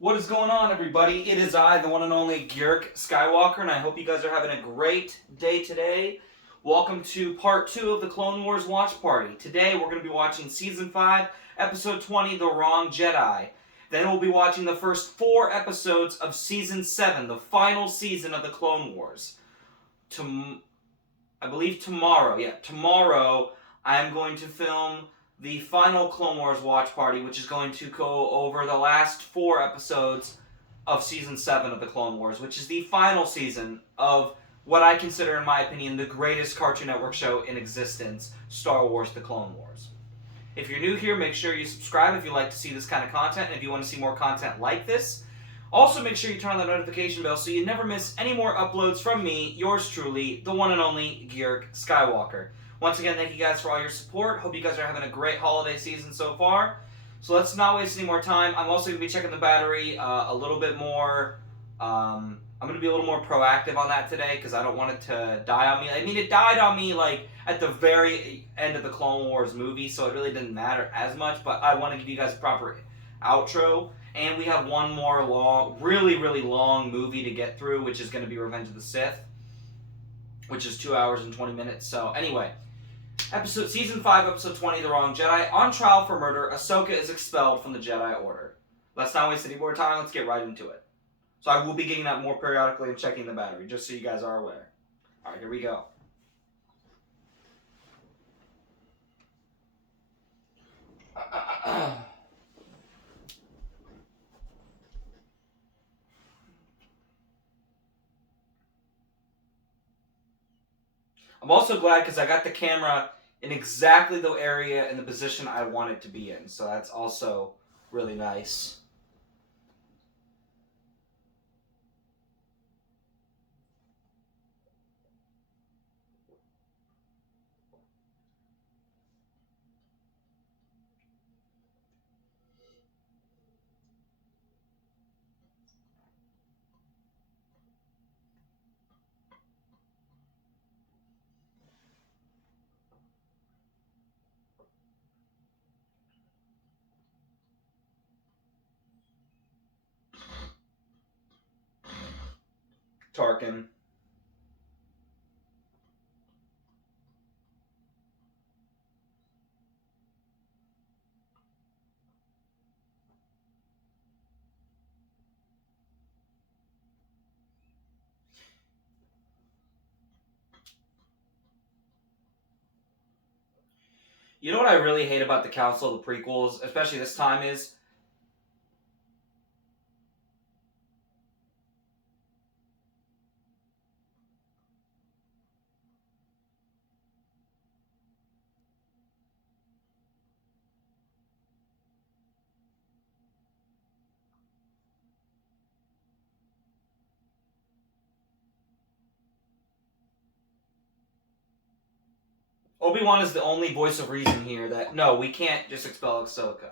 What is going on, everybody? It is I, the one and only Gyurk Skywalker, and I hope you guys are having a great day today. Welcome to part 2 of the Clone Wars Watch Party. Today we're going to be watching Season 5, Episode 20, The Wrong Jedi. Then we'll be watching the first 4 episodes of Season 7, the final season of the Clone Wars. I believe tomorrow I'm going to film the final Clone Wars watch party, which is going to go over the last 4 episodes of Season 7 of the Clone Wars, which is the final season of what I consider, in my opinion, the greatest Cartoon Network show in existence, Star Wars The Clone Wars. If you're new here, make sure you subscribe if you like to see this kind of content, and if you want to see more content like this. Also, make sure you turn on the notification bell so you never miss any more uploads from me, yours truly, the one and only Gyurk Skywalker. Once again, thank you guys for all your support. Hope you guys are having a great holiday season so far. So let's not waste any more time. I'm also going to be checking the battery a little bit more. I'm going to be a little more proactive on that today because I don't want it to die on me. I mean, it died on me like at the very end of the Clone Wars movie, so it really didn't matter as much. But I want to give you guys a proper outro. And we have one more really long movie to get through, which is going to be Revenge of the Sith, which is 2 hours and 20 minutes. So anyway, Season 5, Episode 20, The Wrong Jedi. On trial for murder, Ahsoka is expelled from the Jedi Order. Let's not waste any more time. Let's get right into it. So I will be getting that more periodically and checking the battery, just so you guys are aware. Alright, here we go. I'm also glad because I got the camera in exactly the area and the position I want it to be in. So that's also really nice. Tarkin. You know what I really hate about the Council of the prequels, especially this time, is Obi-Wan is the only voice of reason here that, no, we can't just expel Ahsoka.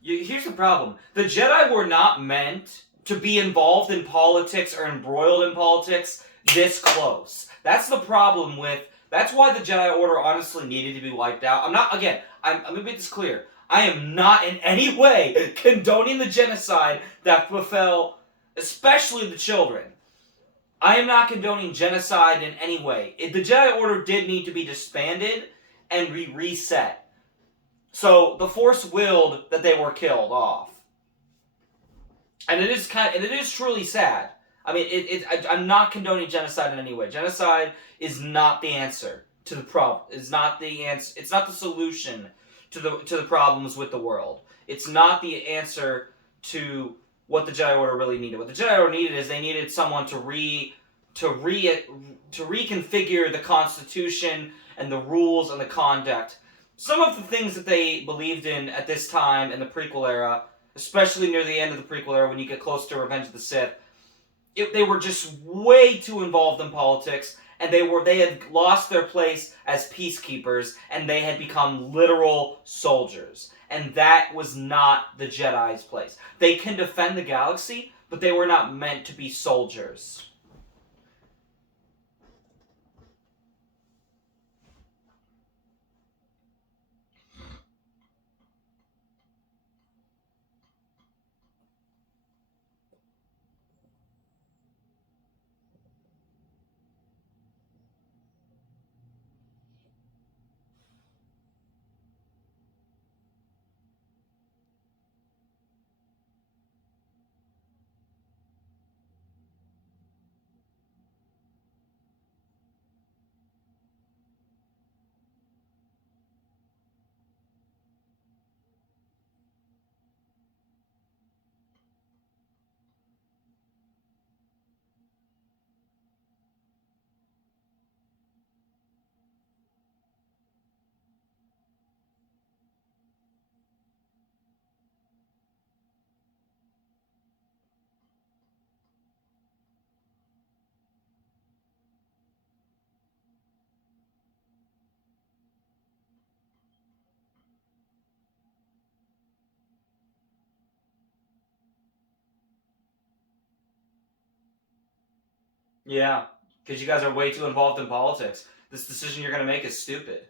Here's the problem. The Jedi were not meant to be involved in politics or embroiled in politics this close. That's the problem with... That's why the Jedi Order honestly needed to be wiped out. I'm going to make this clear. I am not in any way condoning the genocide that befell, especially the children. I am not condoning genocide in any way. The Jedi Order did need to be disbanded and reset. So the Force willed that they were killed off, and it is truly sad. I mean, I'm not condoning genocide in any way. Genocide is not the answer to the problem. It's not the answer. It's not the solution to the problems with the world. It's not the answer to what the Jedi Order really needed. What the Jedi Order needed is they needed someone to reconfigure the Constitution and the rules and the conduct. Some of the things that they believed in at this time in the prequel era, especially near the end of the prequel era when you get close to Revenge of the Sith, they were just way too involved in politics, and they had lost their place as peacekeepers, and they had become literal soldiers. And that was not the Jedi's place. They can defend the galaxy, but they were not meant to be soldiers. Yeah, because you guys are way too involved in politics. This decision you're going to make is stupid.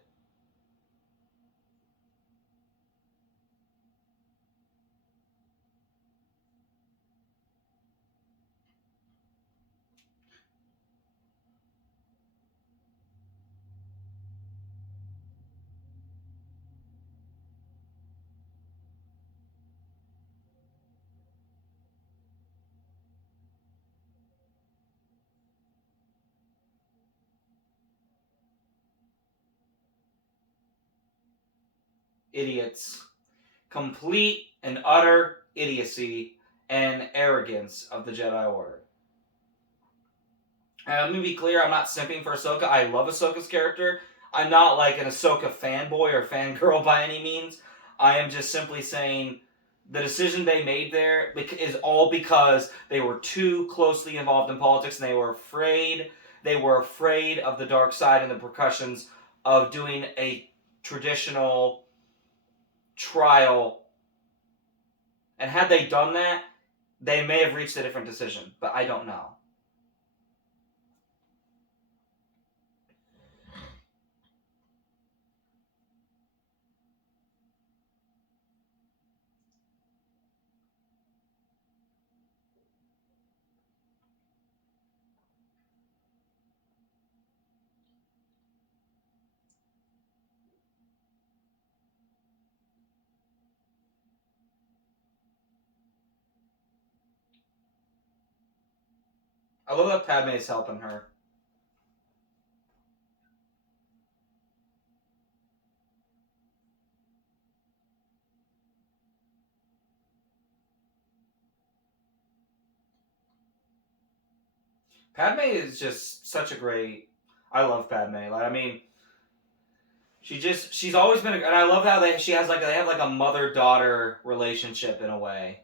Idiots. Complete and utter idiocy and arrogance of the Jedi Order. And let me be clear, I'm not simping for Ahsoka. I love Ahsoka's character. I'm not like an Ahsoka fanboy or fangirl by any means. I am just simply saying the decision they made there is all because they were too closely involved in politics and they were afraid. They were afraid of the dark side and the repercussions of doing a traditional trial. And had they done that, they may have reached a different decision, but I don't know. I love that Padme's helping her. Padme is just such a great. I love Padme. Like, I mean, she's always been, and I love how they have like a mother daughter relationship in a way,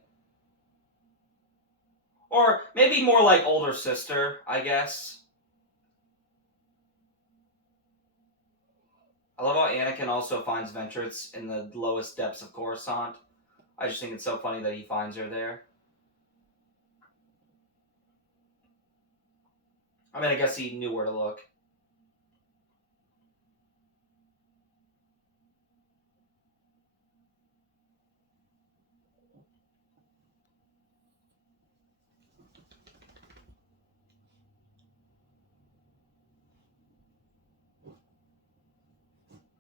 or maybe more like older sister, I guess. I love how Anakin also finds Ventress in the lowest depths of Coruscant. I just think it's so funny that he finds her there. I mean, I guess he knew where to look.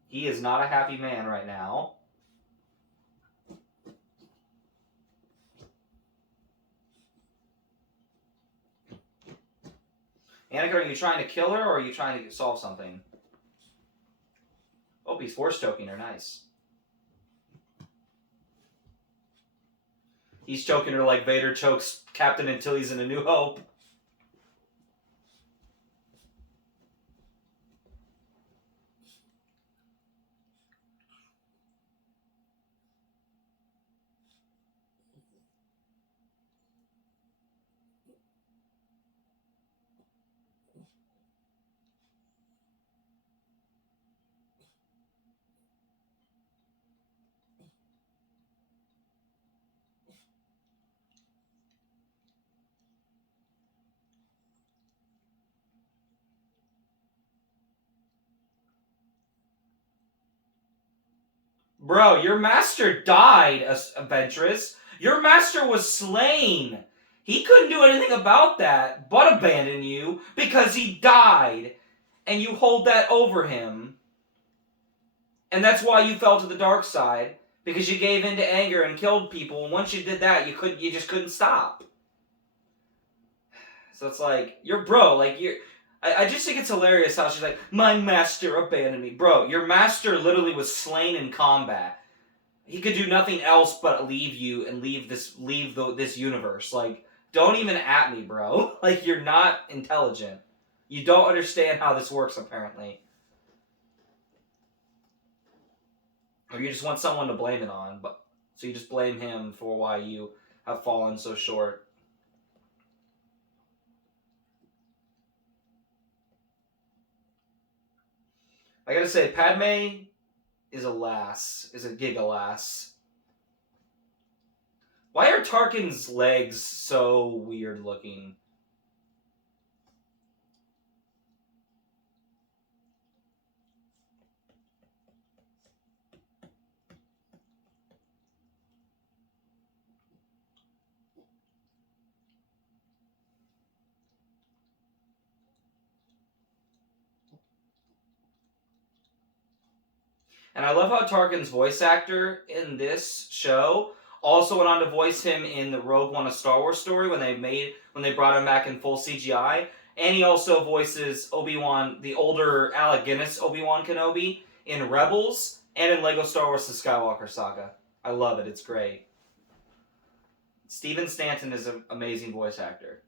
He is not a happy man right now. Anakin, are you trying to kill her or are you trying to solve something? Oh, he's force choking her. Nice. He's choking her like Vader chokes Captain Antilles in A New Hope. Bro, your master died, Ventress. Your master was slain. He couldn't do anything about that but abandon you because he died. And you hold that over him. And that's why you fell to the dark side. Because you gave in to anger and killed people. And once you did that, you just couldn't stop. So it's like, you're bro, like you're I just think it's hilarious how she's like, my master abandoned me. Bro, your master literally was slain in combat. He could do nothing else but leave you and leave this universe. Like, don't even at me, bro. Like, you're not intelligent. You don't understand how this works, apparently. Or you just want someone to blame it on, but so you just blame him for why you have fallen so short. I gotta say, Padme is a giga lass. Why are Tarkin's legs so weird looking? And I love how Tarkin's voice actor in this show also went on to voice him in the Rogue One: A Star Wars Story when they brought him back in full CGI, and he also voices Obi-Wan, the older Alec Guinness Obi-Wan Kenobi in Rebels and in Lego Star Wars: The Skywalker Saga. I love it. It's great. Stephen Stanton is an amazing voice actor.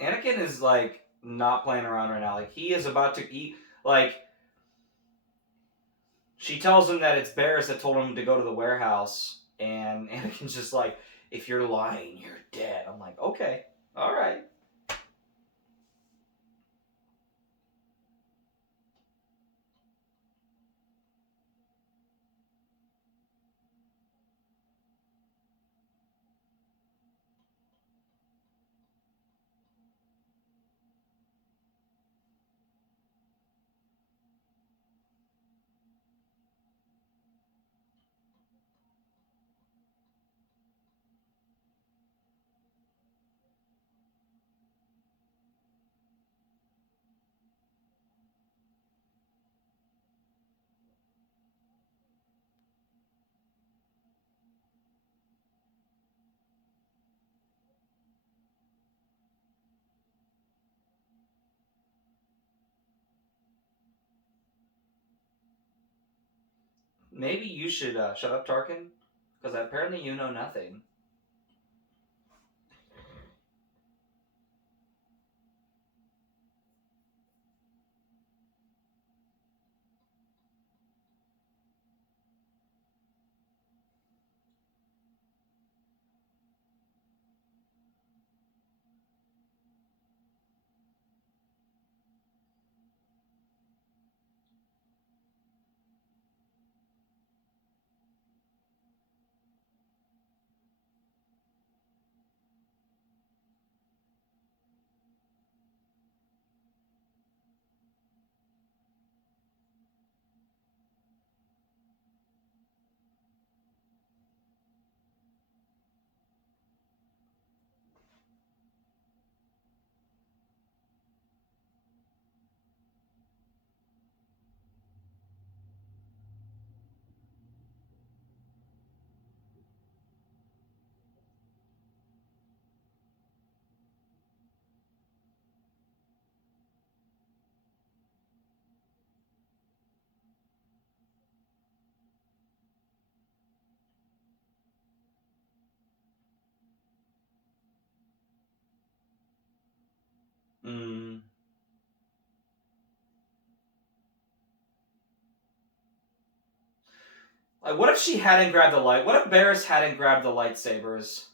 Anakin is like not playing around right now. Like he is about to eat. Like she tells him that it's Barris that told him to go to the warehouse, and Anakin's just like, "If you're lying, you're dead." I'm like, "Okay, all right." Maybe you should shut up, Tarkin, because apparently you know nothing. Like, what if she hadn't grabbed the light? What if Barriss hadn't grabbed the lightsabers?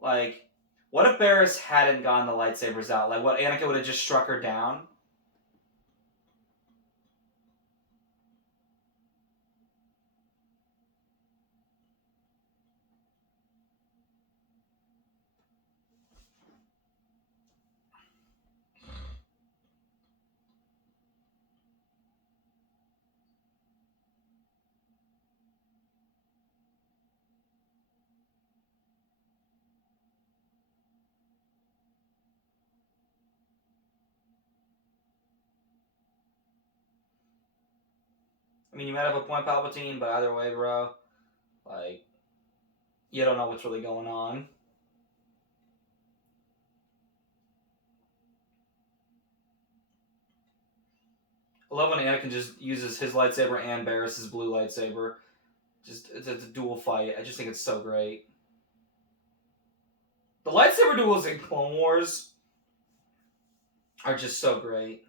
Like, what if Barriss hadn't gotten the lightsabers out? Like, what, Anakin would have just struck her down? I mean, you might have a point, Palpatine, but either way, bro, like, you don't know what's really going on. I love when Anakin just uses his lightsaber and Barriss's blue lightsaber. Just, it's a dual fight. I just think it's so great. The lightsaber duels in Clone Wars are just so great.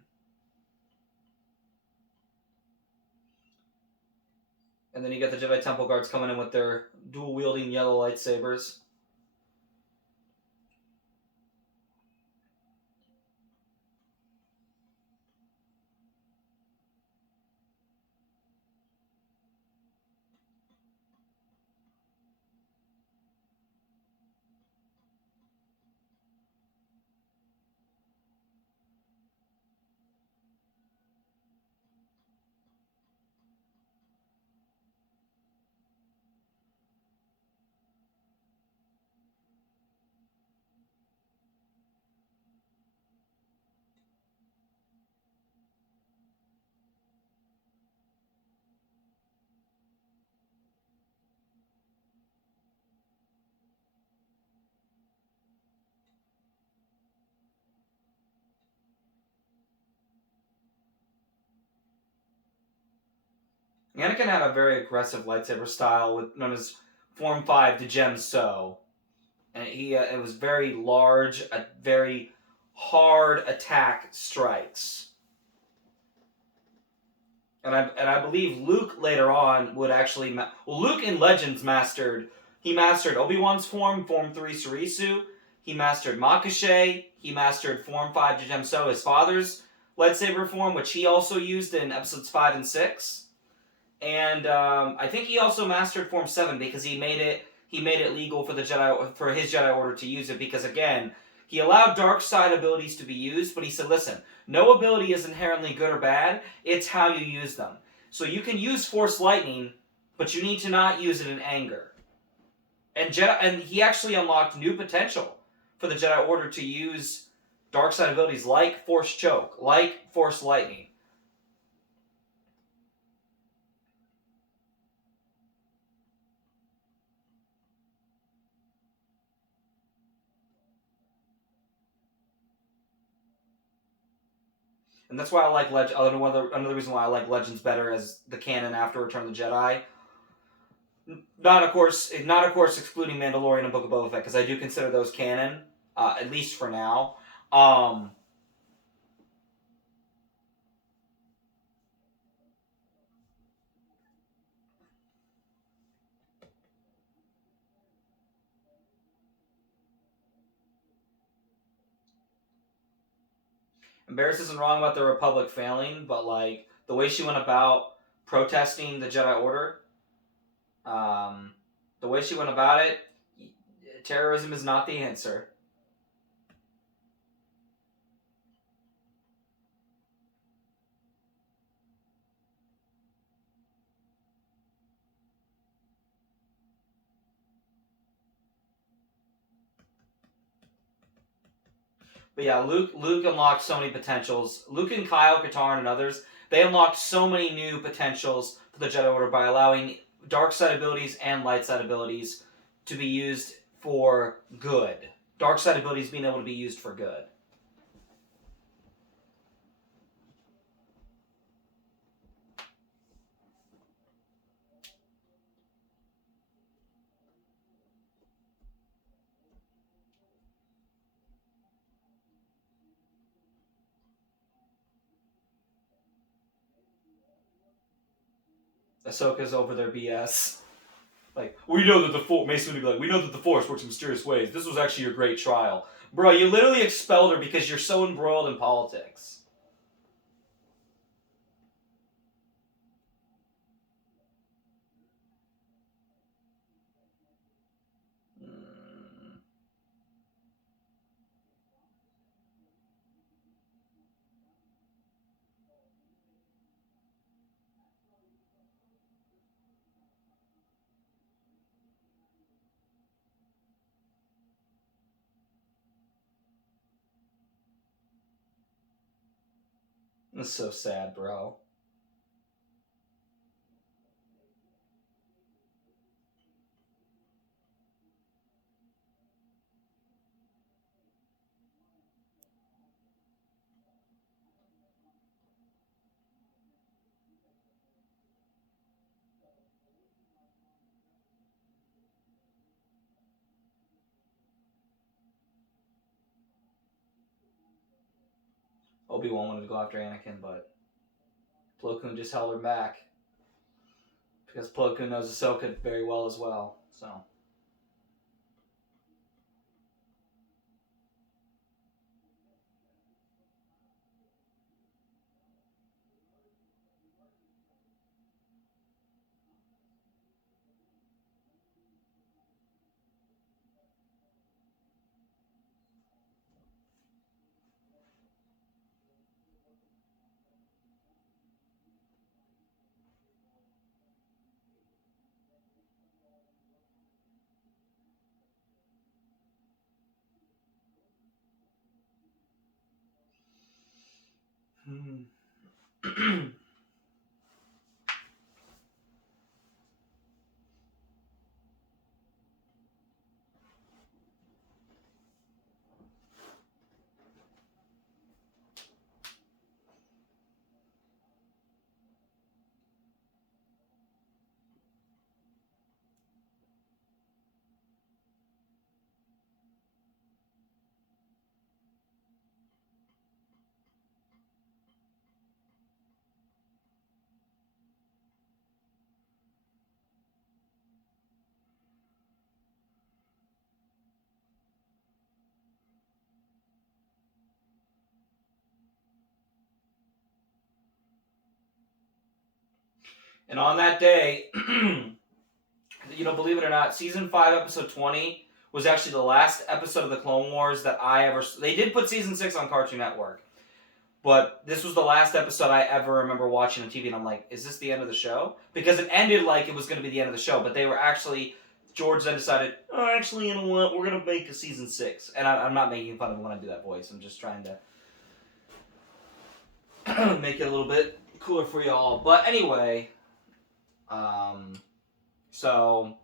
And then you get the Jedi Temple Guards coming in with their dual-wielding yellow lightsabers. Anakin had a very aggressive lightsaber style known as Form 5 Djem So. And it was very large, very hard attack strikes. And I believe Luke later on would actually... Luke in Legends He mastered Obi-Wan's form, Form 3 Surisu. He mastered Makashe. He mastered Form 5 Djem So, his father's lightsaber form, which he also used in episodes 5 and 6. And I think he also mastered Form 7 because he made it legal for his Jedi Order to use it, because again, he allowed dark side abilities to be used, but he said, listen, no ability is inherently good or bad, it's how you use them. So you can use Force Lightning, but you need to not use it in anger. And he actually unlocked new potential for the Jedi Order to use dark side abilities like Force Choke, like Force Lightning. And that's why I like another reason why I like Legends better as the canon after Return of the Jedi. Not of course excluding Mandalorian and Book of Boba Fett, because I do consider those canon, at least for now. Barriss isn't wrong about the Republic failing, but like the way she went about protesting the Jedi Order, the way she went about it, terrorism is not the answer. But yeah, Luke unlocked so many potentials. Luke and Kyle Katarn and others, they unlocked so many new potentials for the Jedi Order by allowing dark side abilities and light side abilities to be used for good. Dark side abilities being able to be used for good. Ahsoka's over their BS. Like, we know that the Force... Mace Windu be like, we know that the Force works in mysterious ways. This was actually your great trial. Bro, you literally expelled her because you're so embroiled in politics. That's so sad, bro. Obi-Wan wanted to go after Anakin, but Plo Koon just held her back. Because Plo Koon knows Ahsoka very well as well, so... And on that day, believe it or not, Season 5, Episode 20 was actually the last episode of the Clone Wars that I ever... They did put Season 6 on Cartoon Network. But this was the last episode I ever remember watching on TV, and I'm like, is this the end of the show? Because it ended like it was going to be the end of the show, but they were actually... George then decided, oh, actually, you know what? We're going to make a Season 6. And I'm not making fun of him when I do that voice. I'm just trying to make it a little bit cooler for y'all. But anyway... So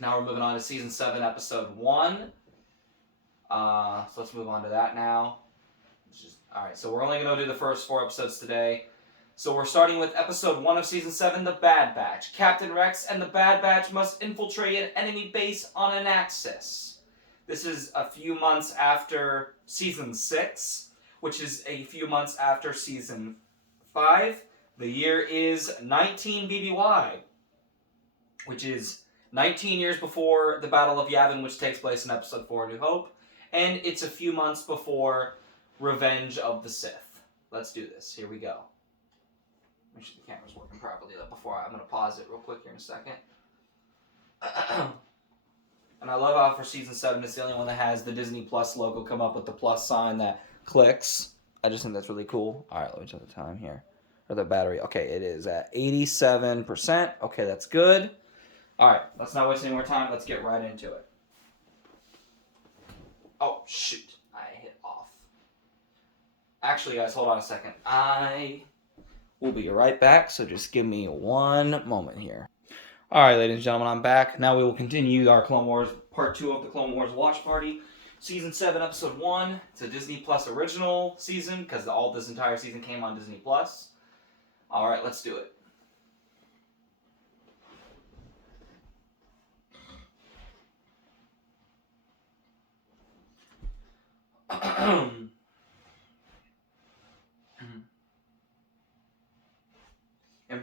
now we're moving on to Season 7, Episode 1. So let's move on to that now. Alright, so we're only going to do the first 4 episodes today. So we're starting with Episode 1 of Season 7, The Bad Batch. Captain Rex and the Bad Batch must infiltrate an enemy base on Anaxis. This is a few months after Season 6, which is a few months after Season 5. The year is 19 BBY, which is 19 years before the Battle of Yavin, which takes place in Episode 4, New Hope. And it's a few months before Revenge of the Sith. Let's do this. Here we go. Make sure the camera's working properly before I'm going to pause it real quick here in a second. And I love how for Season 7, it's the only one that has the Disney Plus logo come up with the plus sign that clicks. I just think that's really cool. Alright, let me check the time here. Or the battery. Okay, it is at 87%. Okay, that's good. Alright, let's not waste any more time. Let's get right into it. Oh, shoot. I hit off. Actually, guys, hold on a second. I will be right back, so just give me one moment here. Alright, ladies and gentlemen, I'm back. Now we will continue our Clone Wars, Part 2 of the Clone Wars Watch Party. Season 7, Episode 1. It's a Disney Plus original season, because this entire season came on Disney Plus. Alright, let's do it.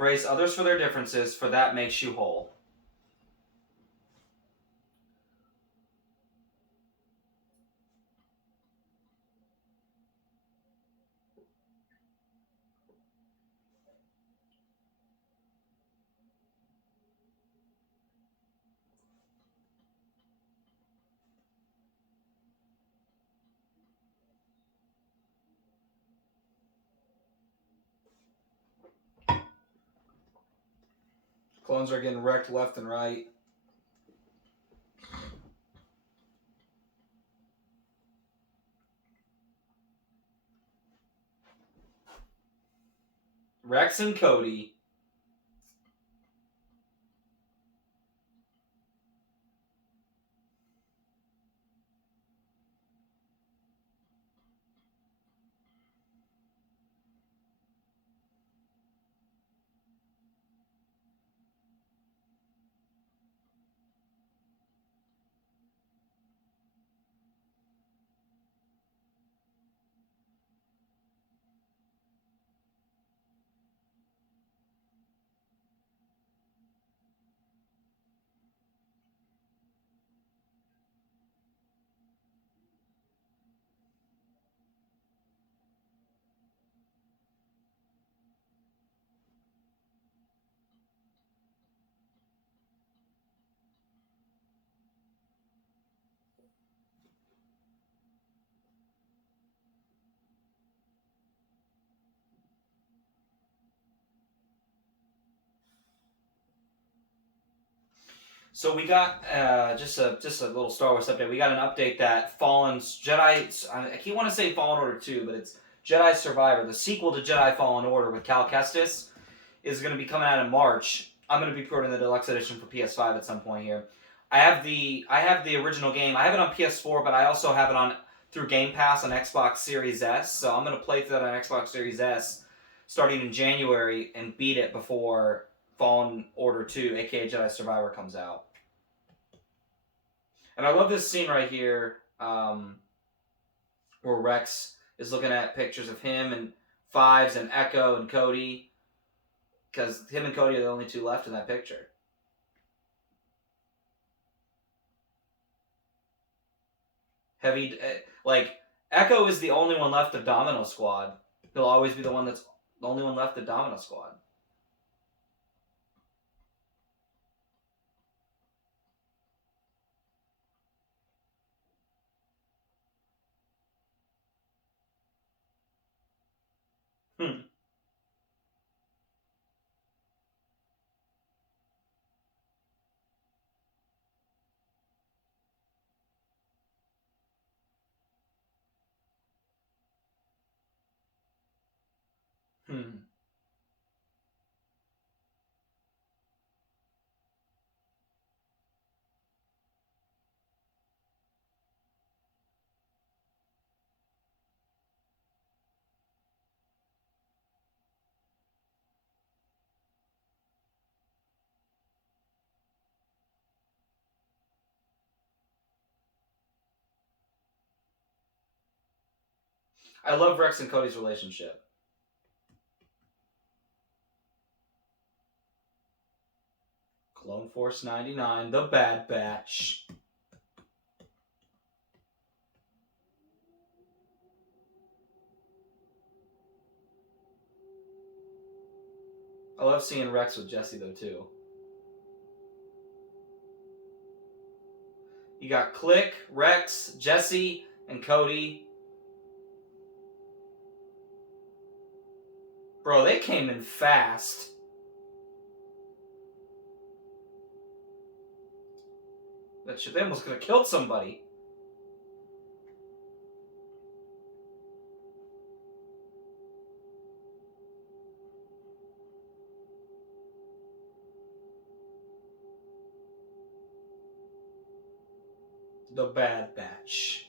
Embrace others for their differences, for that makes you whole. Clones are getting wrecked left and right. Rex and Cody. So we got just a little Star Wars update. We got an update that Fallen's Jedi. I keep want to say Fallen Order 2, but it's Jedi Survivor, the sequel to Jedi Fallen Order with Cal Kestis, is going to be coming out in March. I'm going to be pre-ordering the deluxe edition for PS5 at some point here. I have the original game. I have it on PS4, but I also have it on through Game Pass on Xbox Series S. So I'm going to play through that on Xbox Series S starting in January and beat it before Fallen Order 2, aka Jedi Survivor, comes out. And I love this scene right here where Rex is looking at pictures of him and Fives and Echo and Cody, because him and Cody are the only two left in that picture. Heavy, like, Echo is the only one left of Domino Squad. He'll always be the one that's the only one left of Domino Squad. Hmm. Hmm. I love Rex and Cody's relationship. Clone Force 99, the Bad Batch. I love seeing Rex with Jesse, though, too. You got Click, Rex, Jesse, and Cody. Bro, they came in fast. That shit, they almost could have killed somebody. The Bad Batch.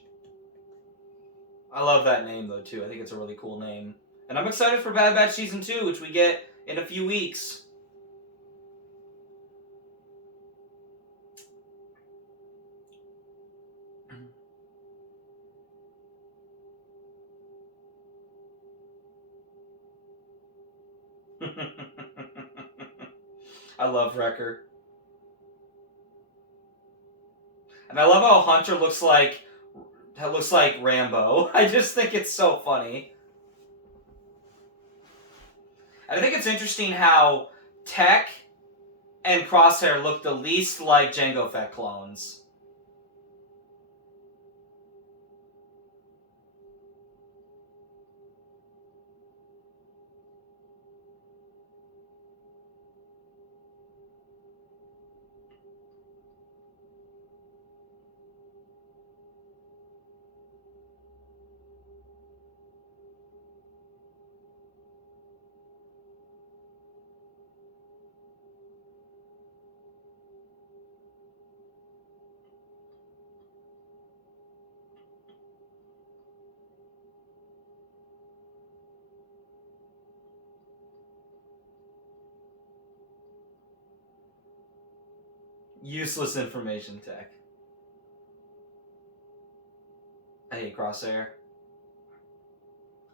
I love that name, though, too. I think it's a really cool name. And I'm excited for Bad Batch Season 2, which we get in a few weeks. I love Wrecker. And I love how Hunter looks like Rambo. I just think it's so funny. And I think it's interesting how Tech and Crosshair look the least like Jango Fett clones. Useless information tech. I hate Crosshair.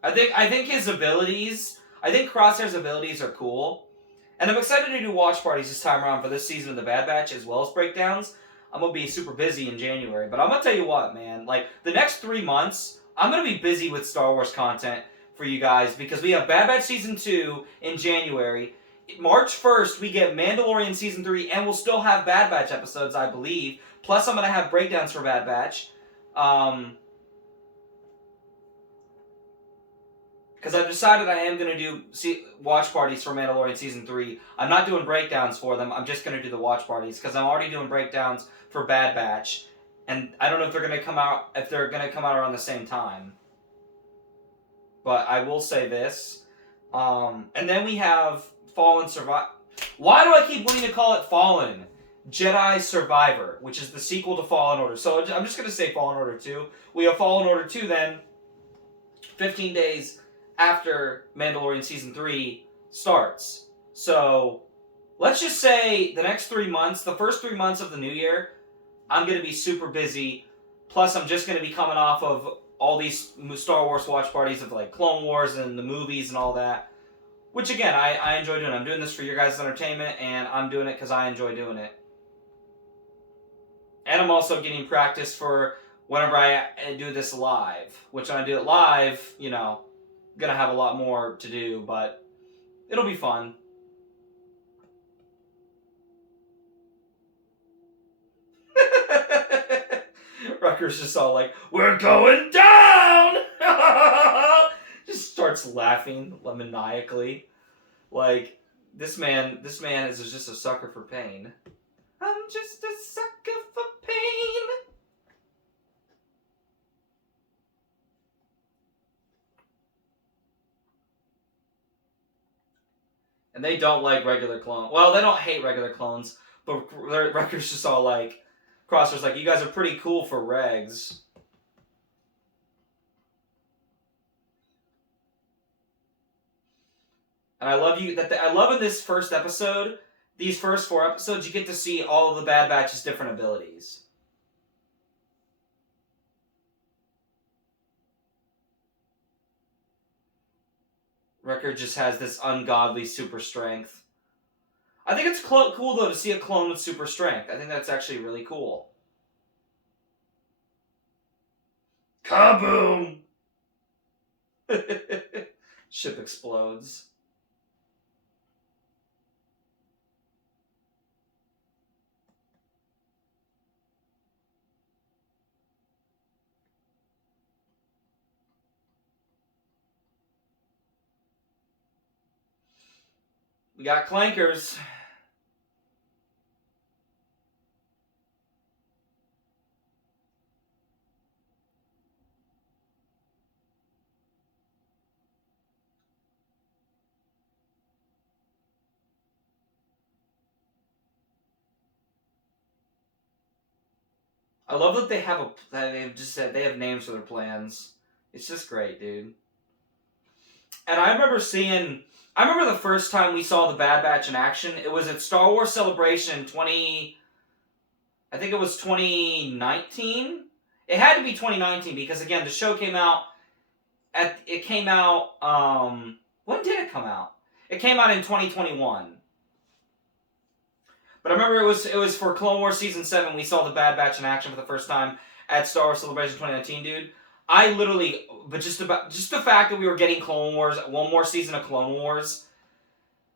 I think his abilities. I think Crosshair's abilities are cool, and I'm excited to do watch parties this time around for this season of the Bad Batch as well as breakdowns. I'm gonna be super busy in January, but I'm gonna tell you what, man. Like the next 3 months, I'm gonna be busy with Star Wars content for you guys because we have Bad Batch season 2 in January. March 1st, we get Mandalorian season 3, and we'll still have Bad Batch episodes, I believe. Plus, I'm gonna have breakdowns for Bad Batch. Because I've decided I am going to do watch parties for Mandalorian Season 3. I'm not doing breakdowns for them. I'm just going to do the watch parties. Because I'm already doing breakdowns for Bad Batch. And I don't know if they're going to come out around the same time. But I will say this. And then we have Fallen Survivor. Why do I keep wanting to call it Fallen? Jedi Survivor, which is the sequel to Fallen Order. So I'm just going to say Fallen Order 2. We have Fallen Order 2 then. 15 days after Mandalorian Season 3 starts. So, let's just say the next 3 months, the first 3 months of the new year, I'm going to be super busy. Plus, I'm just going to be coming off of all these Star Wars watch parties of like Clone Wars and the movies and all that. Which, again, I enjoy doing. I'm doing this for your guys' entertainment, and I'm doing it because I enjoy doing it. And I'm also getting practice for whenever I do this live. Which when I do it live, you know, gonna have a lot more to do, but it'll be fun. Rucker's just all like, "We're going down!" Just starts laughing maniacally. Like, this man is just a sucker for pain. I'm just a sucker for pain. And they don't like regular clones. Well, they don't hate regular clones, but Wrecker's just all like, Crosshair's like, you guys are pretty cool for regs. And I love I love in this first episode, these first 4 episodes, you get to see all of the Bad Batch's different abilities. Wrecker just has this ungodly super strength. I think it's cool, though, to see a clone with super strength. I think that's actually really cool. Kaboom! Ship explodes. We got clankers. I love that they have they've just said they have names for their plans. It's just great, dude. And I remember the first time we saw the Bad Batch in action. It was at Star Wars Celebration I think it was 2019. It had to be 2019 because again the show came out when did it come out? It came out in 2021. But I remember it was for Clone Wars Season 7, we saw the Bad Batch in action for the first time at Star Wars Celebration 2019, dude. I literally, but just the fact that we were getting Clone Wars, one more season of Clone Wars,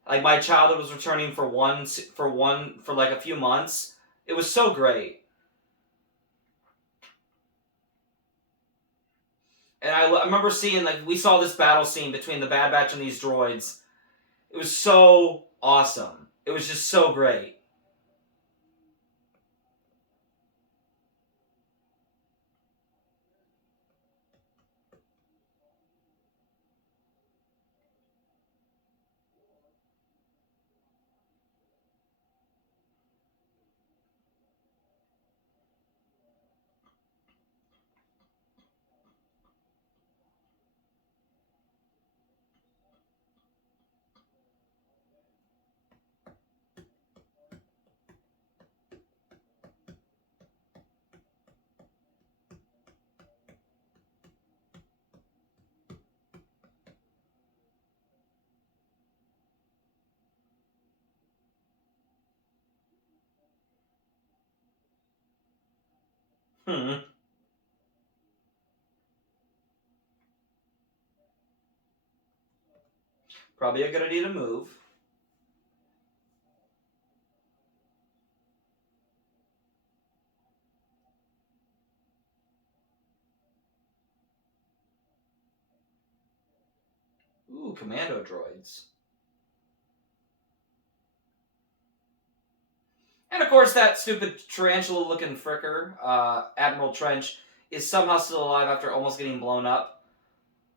like my childhood was returning for like a few months. It was so great. And I remember seeing, like, we saw this battle scene between the Bad Batch and these droids. It was so awesome. It was just so great. Hmm. Probably a good idea to move. Ooh, commando droids. And of course, that stupid tarantula-looking fricker, Admiral Trench, is somehow still alive after almost getting blown up.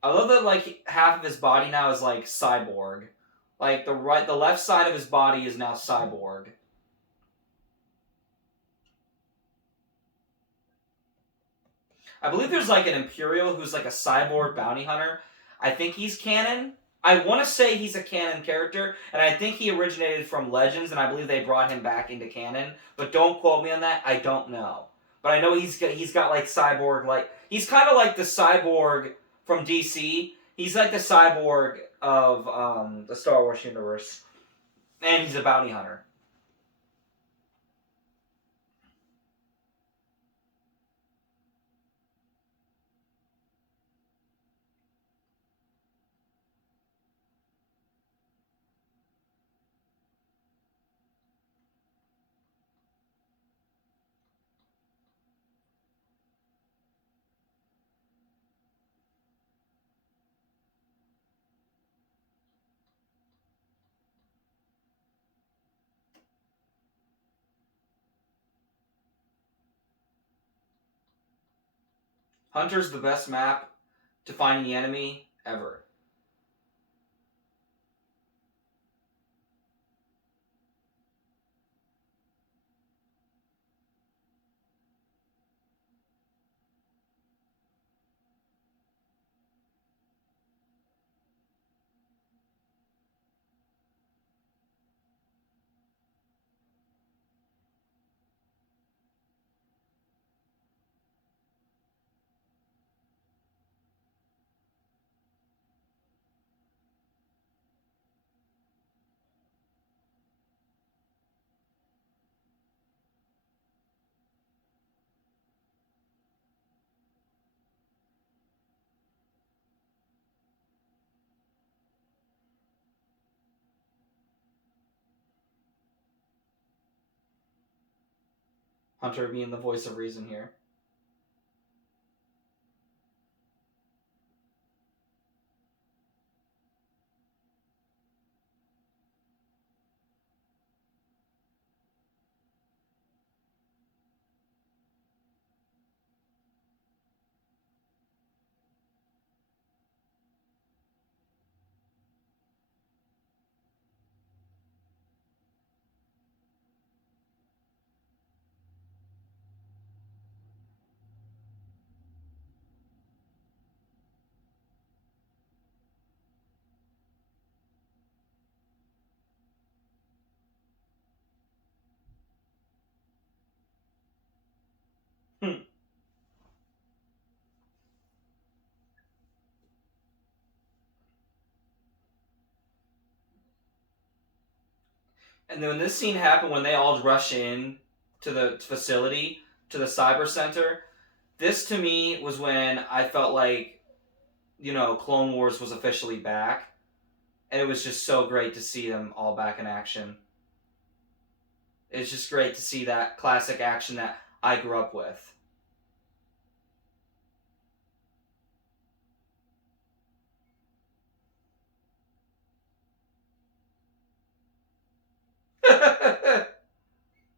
I love that, like, half of his body now is like cyborg. Like the left side of his body is now cyborg. I believe there's like an Imperial who's like a cyborg bounty hunter. I think he's canon. I want to say he's a canon character, and I think he originated from Legends, and I believe they brought him back into canon. But don't quote me on that. I don't know. But I know he's got like cyborg, like he's kind of like the cyborg from DC. He's like the cyborg of the Star Wars universe, and he's a bounty hunter. Hunter's the best map to find the enemy ever. Hunter being the voice of reason here. And then when this scene happened, when they all rush in to the facility, to the cyber center, this to me was when I felt like, Clone Wars was officially back. And it was just so great to see them all back in action. It's just great to see that classic action that I grew up with.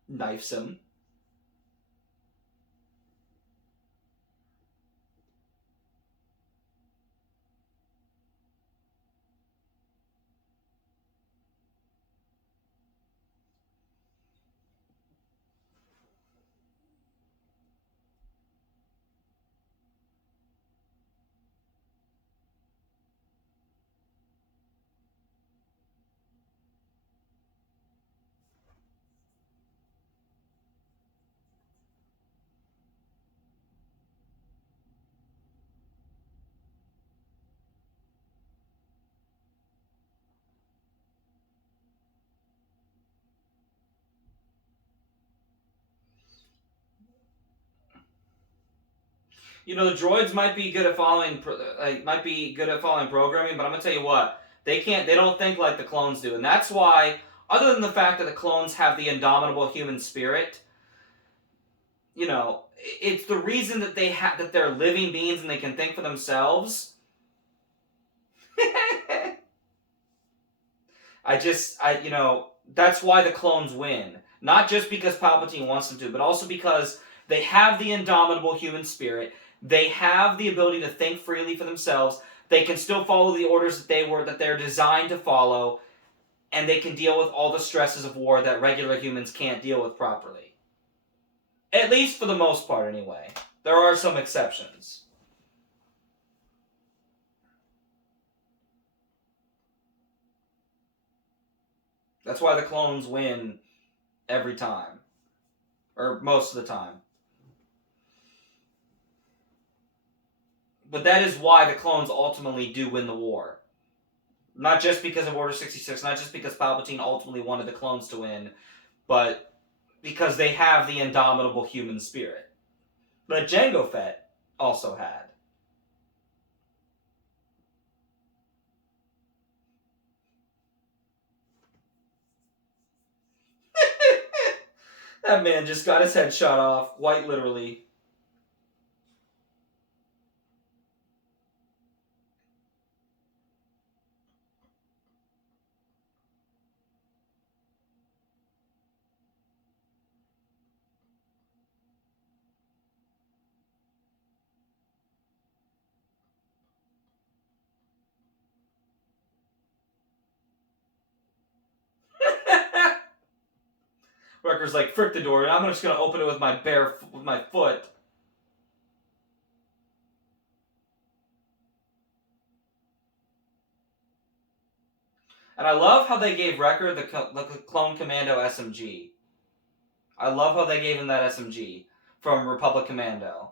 Knifes him. The droids might be good at following, programming, but I'm gonna tell you what, they can't. They don't think like the clones do, and that's why. Other than the fact that the clones have the indomitable human spirit, it's the reason that that they're living beings and they can think for themselves. That's why the clones win. Not just because Palpatine wants them to, but also because they have the indomitable human spirit. They have the ability to think freely for themselves. They can still follow the orders that they're designed to follow, and they can deal with all the stresses of war that regular humans can't deal with properly. At least for the most part, anyway. There are some exceptions. That's why the clones win every time. Or most of the time. But that is why the clones ultimately do win the war. Not just because of Order 66, not just because Palpatine ultimately wanted the clones to win, but because they have the indomitable human spirit. But Jango Fett also had. That man just got his head shot off, quite literally. Wrecker's like, frick the door, I'm just gonna open it with my foot. And I love how they gave Wrecker the Clone Commando SMG. I love how they gave him that SMG from Republic Commando.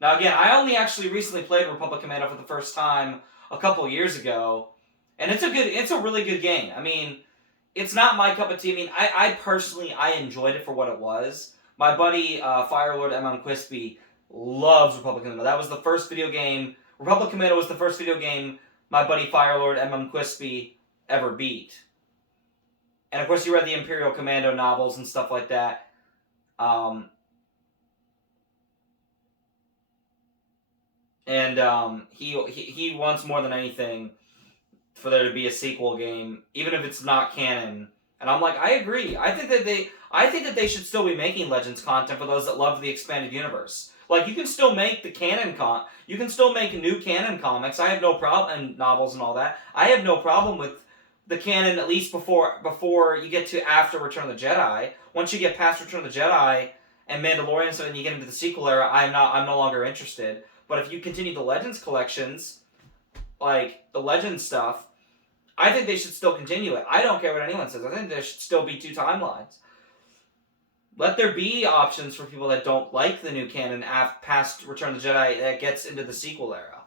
Now again, I only actually recently played Republic Commando for the first time a couple years ago, and it's a really good game. I mean, it's not my cup of tea. I mean, I personally enjoyed it for what it was. My buddy Firelord MM Quispy loves Republic Commando. That was the first video game. Republic Commando was the first video game my buddy Firelord MM Quispy ever beat. And of course, he read the Imperial Commando novels and stuff like that. And he wants more than anything for there to be a sequel game, even if it's not canon. And I'm like, I agree. I think that they should still be making Legends content for those that love the expanded universe. Like, you can still make the canon you can still make new canon comics. I have no problem, and novels and all that. I have no problem with the canon, at least before you get to after Return of the Jedi. Once you get past Return of the Jedi and Mandalorian, so then you get into the sequel era, I'm no longer interested. But if you continue the Legends collections, like the Legends stuff, I think they should still continue it. I don't care what anyone says. I think there should still be 2 timelines. Let there be options for people that don't like the new canon past Return of the Jedi that gets into the sequel era.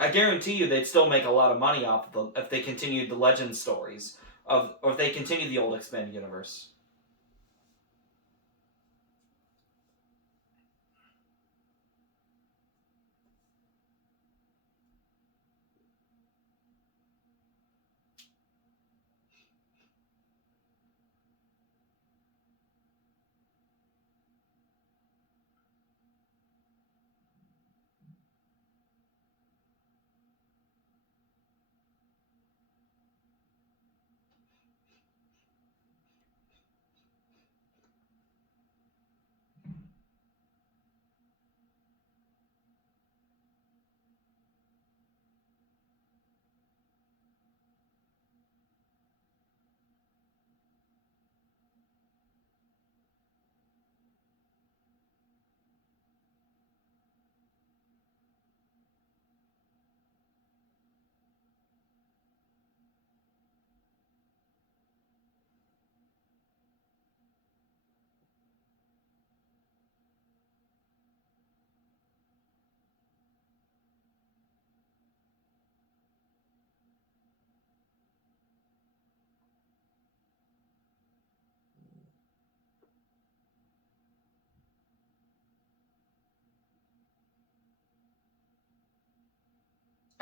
I guarantee you they'd still make a lot of money off of if they continued the legend stories or if they continued the old expanded universe.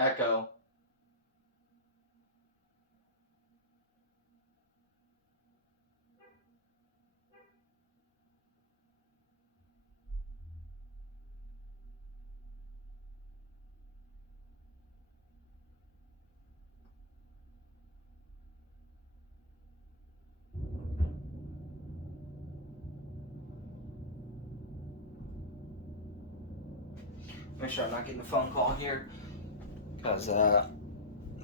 Echo. Make sure I'm not getting a phone call here. Because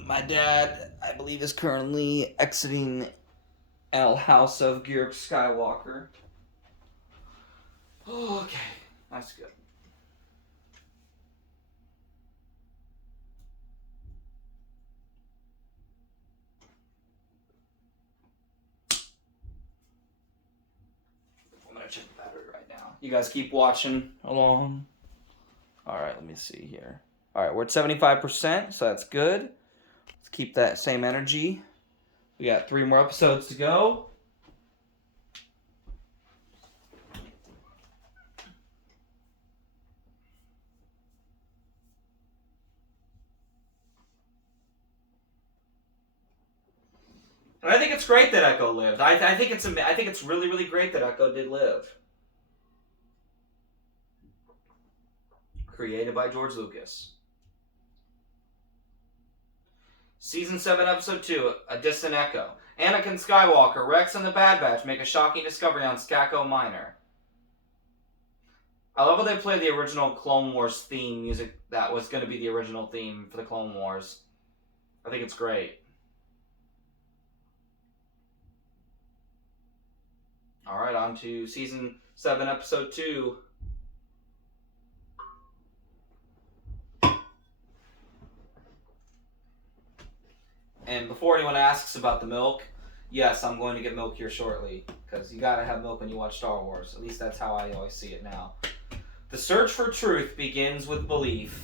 my dad, I believe, is currently exiting L House of Georg Skywalker. Oh, okay. That's good. I'm going to check the battery right now. You guys keep watching along. Alright, let me see here. Alright, we're at 75%, so that's good. Let's keep that same energy. We got 3 more episodes to go. And I think it's great that Echo lived. I think it's really, really great that Echo did live. Created by George Lucas. Season 7, Episode 2, A Distant Echo. Anakin Skywalker, Rex, and the Bad Batch make a shocking discovery on Skako Minor. I love how they play the original Clone Wars theme music that was going to be the original theme for the Clone Wars. I think it's great. Alright, on to Season 7, Episode 2. And before anyone asks about the milk, yes, I'm going to get milk here shortly. Because you gotta have milk when you watch Star Wars. At least that's how I always see it now. The search for truth begins with belief.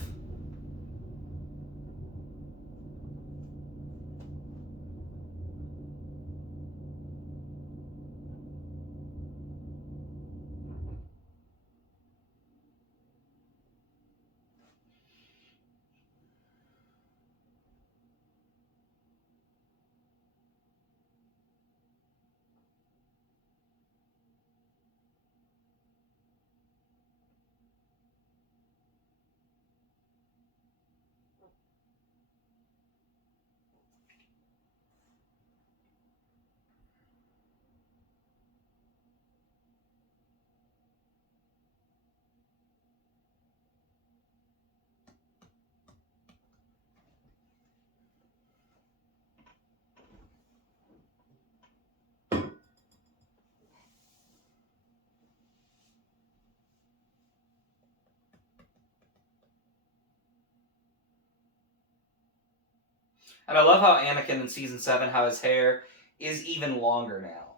And I love how Anakin in Season 7, how his hair is even longer now.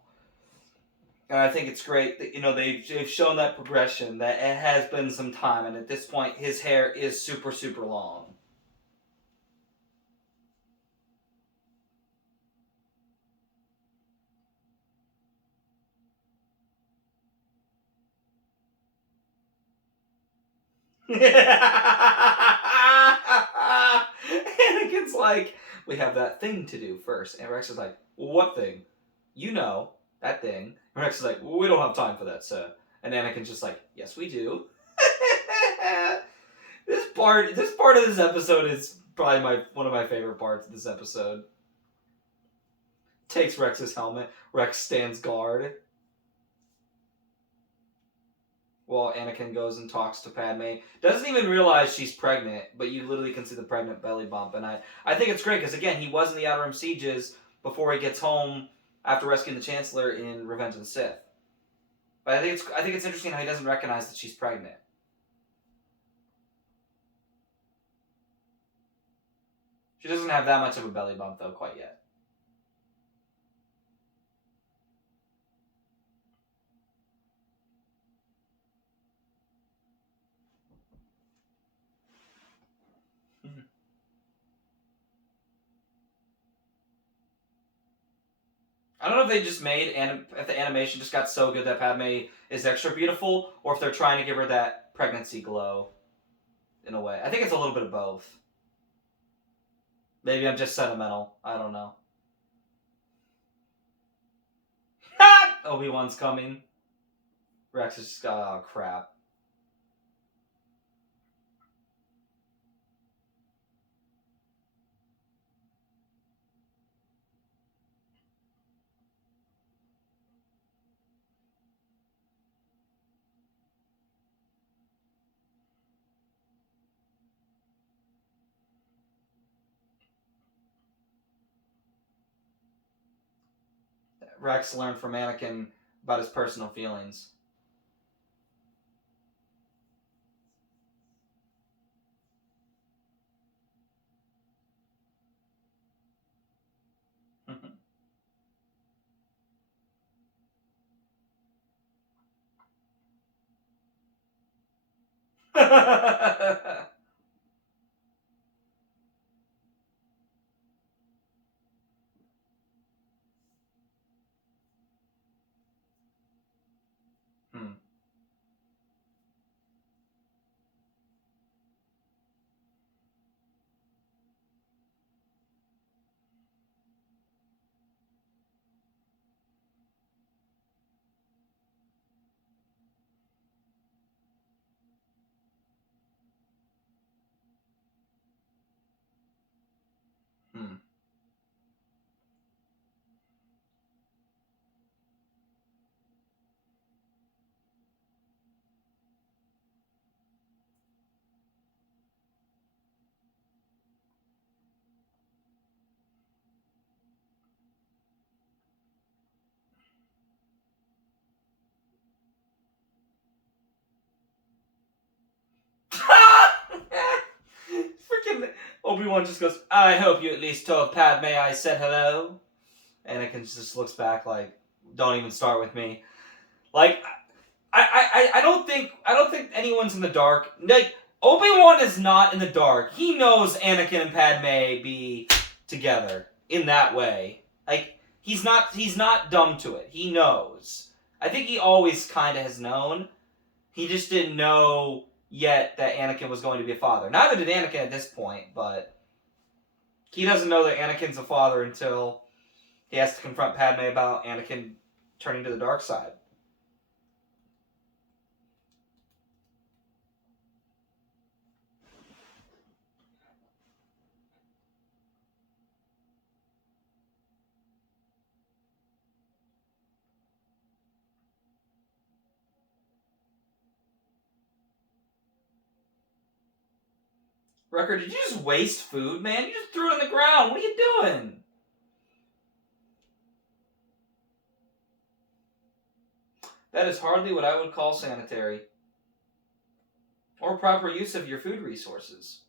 And I think it's great that, they've shown that progression, that it has been some time, and at this point, his hair is super, super long. Anakin's like, we have that thing to do first. And Rex is like, what thing? You know, that thing. And Rex is like, we don't have time for that, sir. And Anakin's just like, yes, we do. This part of this episode is probably one of my favorite parts of this episode. Takes Rex's helmet. Rex stands guard while Anakin goes and talks to Padme. Doesn't even realize she's pregnant, but you literally can see the pregnant belly bump. And I think it's great because, again, he was in the Outer Rim Sieges before he gets home after rescuing the Chancellor in Revenge of the Sith. But I think it's interesting how he doesn't recognize that she's pregnant. She doesn't have that much of a belly bump, though, quite yet. I don't know if they just if the animation just got so good that Padme is extra beautiful, or if they're trying to give her that pregnancy glow, in a way. I think it's a little bit of both. Maybe I'm just sentimental. I don't know. Obi-Wan's coming. Rex is just got, oh crap. Rex learned from Anakin about his personal feelings. Hmm. Hmm. Freaking Obi-Wan just goes, I hope you at least told Padme I said hello. Anakin just looks back like, don't even start with me. Like, I don't think anyone's in the dark. Like, Obi-Wan is not in the dark. He knows Anakin and Padme be together in that way. Like, he's not dumb to it. He knows. I think he always kind of has known. He just didn't know yet that Anakin was going to be a father. Neither did Anakin at this point, but he doesn't know that Anakin's a father until he has to confront Padme about Anakin turning to the dark side. Wrecker, did you just waste food, man? You just threw it on the ground. What are you doing? That is hardly what I would call sanitary. Or proper use of your food resources.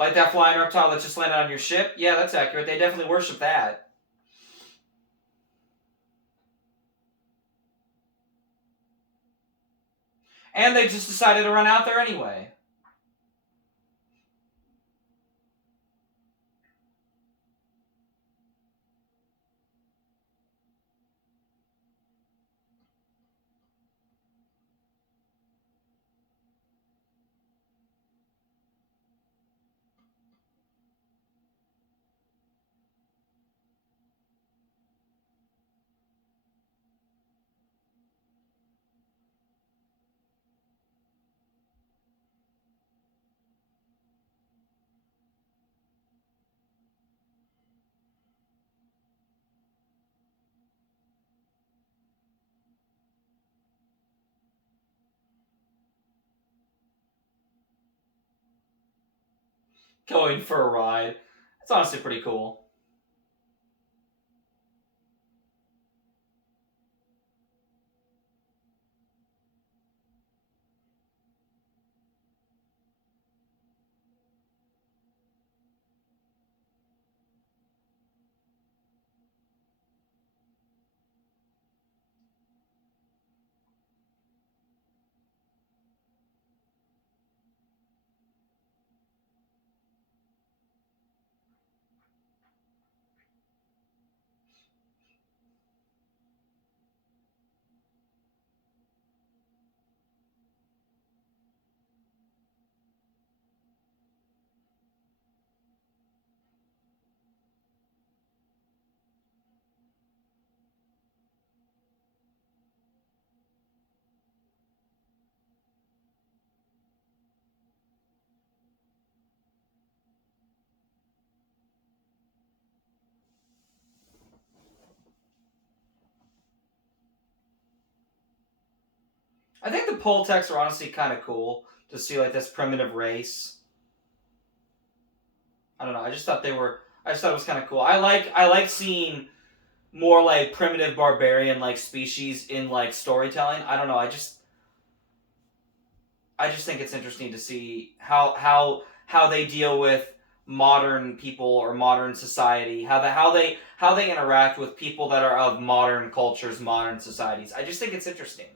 Like that flying reptile that just landed on your ship? Yeah, that's accurate. They definitely worship that. And they just decided to run out there anyway. Going for a ride. It's honestly pretty cool. I think the Poltecs are honestly kind of cool to see like this primitive race. I don't know. I just thought they were. I just thought it was kind of cool. I like seeing more like primitive barbarian like species in like storytelling. I don't know. I just think it's interesting to see how they deal with modern people or modern society. How they interact with people that are of modern cultures, modern societies. I just think it's interesting.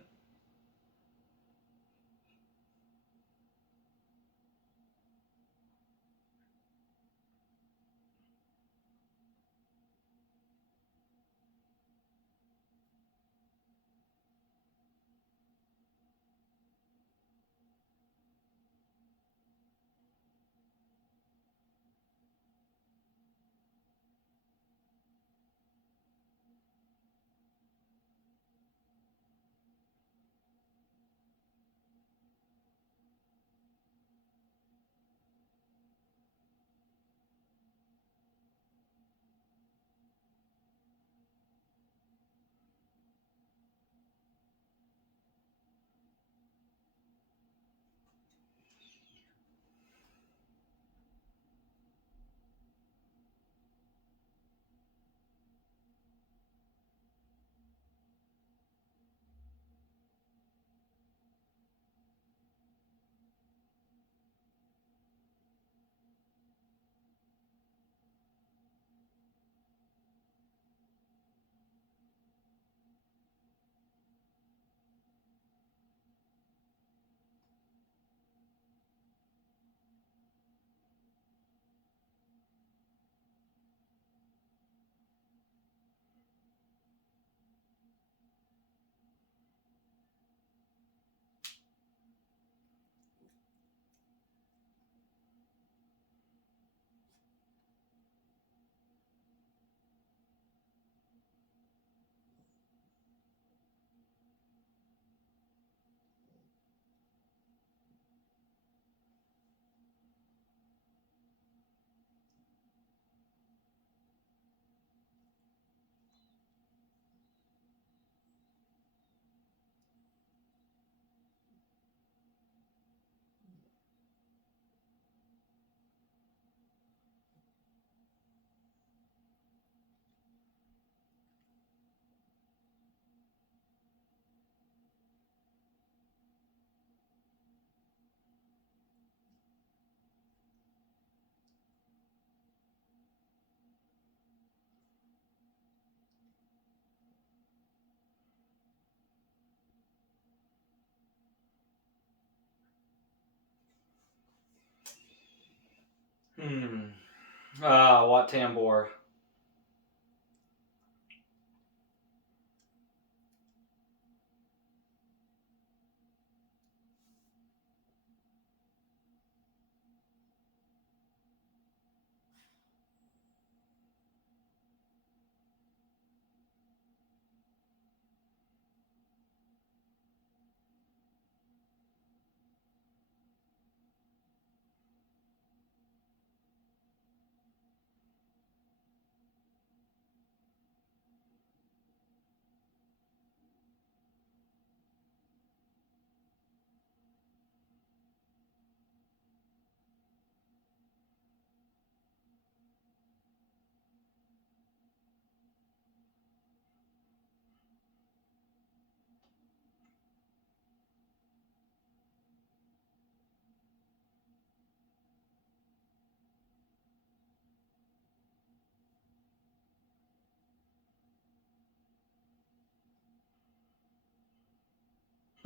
Wat Tambor.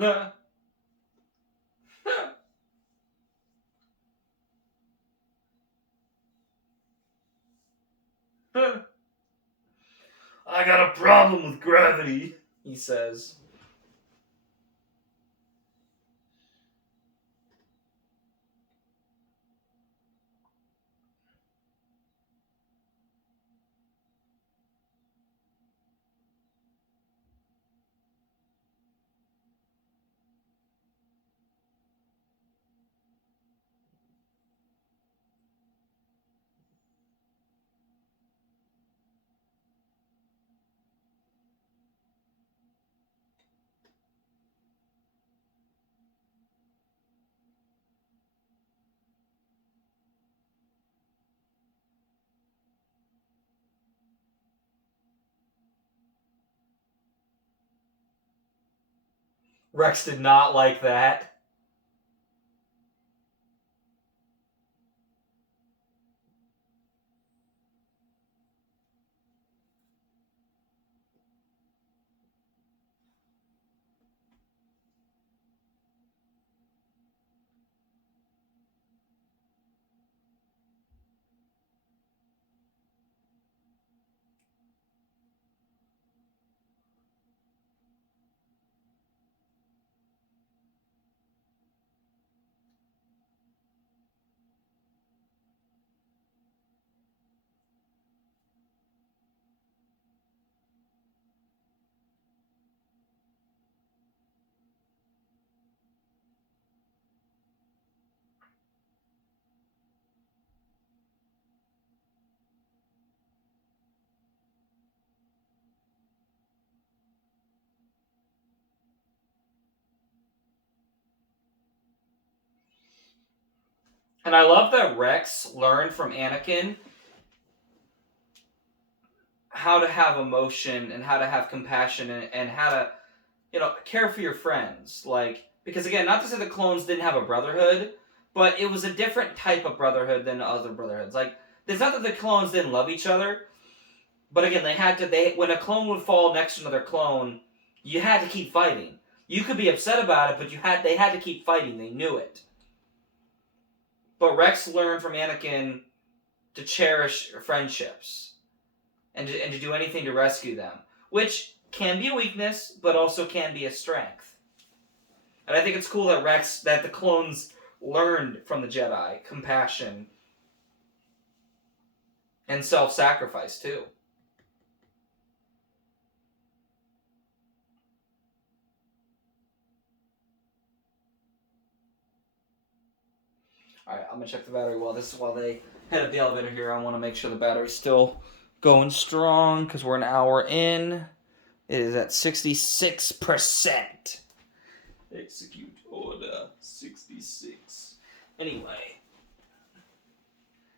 I got a problem with gravity, he says. Rex did not like that. And I love that Rex learned from Anakin how to have emotion and how to have compassion and how to, care for your friends. Like, because again, not to say the clones didn't have a brotherhood, but it was a different type of brotherhood than other brotherhoods. Like, it's not that the clones didn't love each other, but again, when a clone would fall next to another clone, you had to keep fighting. You could be upset about it, but they had to keep fighting. They knew it. But Rex learned from Anakin to cherish friendships and to do anything to rescue them, which can be a weakness, but also can be a strength. And I think it's cool that the clones learned from the Jedi compassion and self-sacrifice too. All right, I'm gonna check the battery while they head up the elevator here. I want to make sure the battery's still going strong because we're an hour in. It is at 66%. Execute order 66. Anyway,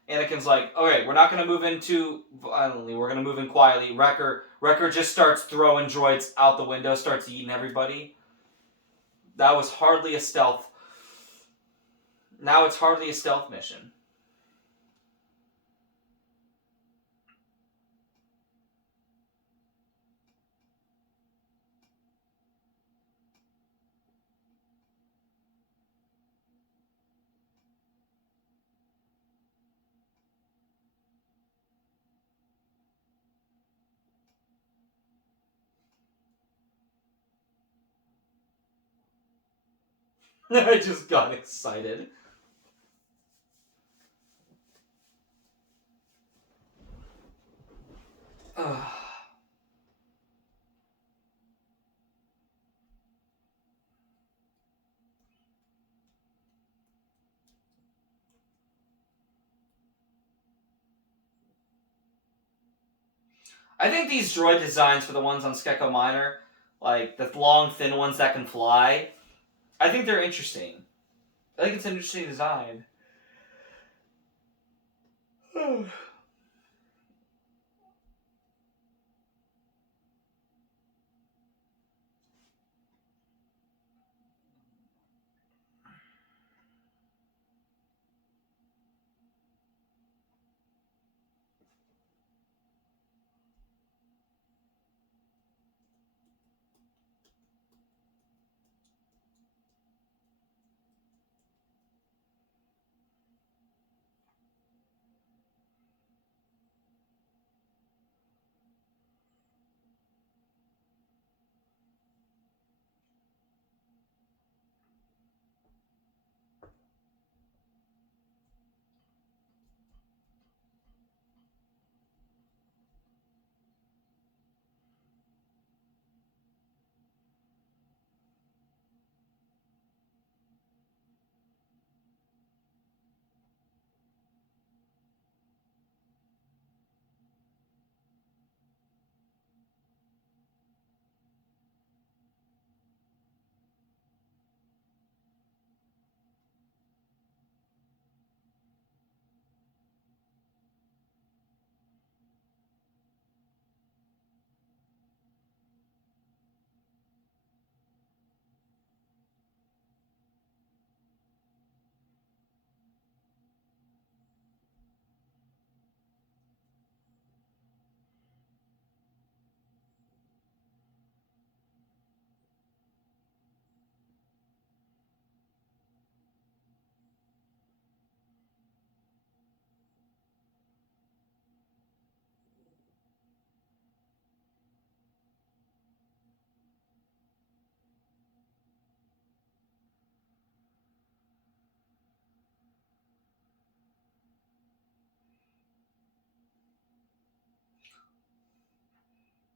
Anakin's like, okay, we're not going to move in too violently. We're going to move in quietly. Wrecker just starts throwing droids out the window, starts eating everybody. That was hardly a stealth. Now it's hardly a stealth mission. I just got excited. I think these droid designs for the ones on Skeko Minor, like the long, thin ones that can fly, I think they're interesting. I think it's an interesting design.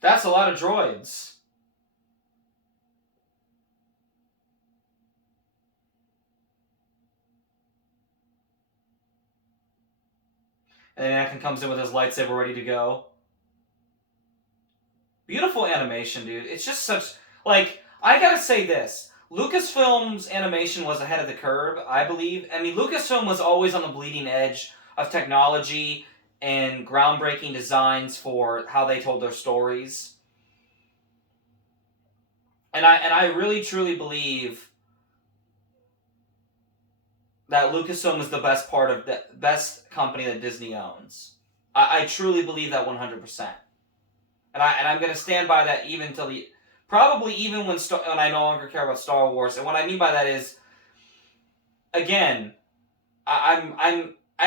That's a lot of droids. And Anakin comes in with his lightsaber ready to go. Beautiful animation, dude. It's just such... Like, I gotta say this. Lucasfilm's animation was ahead of the curve, I believe. I mean, Lucasfilm was always on the bleeding edge of technology and groundbreaking designs for how they told their stories. And I really truly believe that Lucasfilm is the best part of the best company that Disney owns. I truly believe that 100%. And I'm gonna stand by that even till the probably even when I no longer care about Star Wars. And what I mean by that is, again, I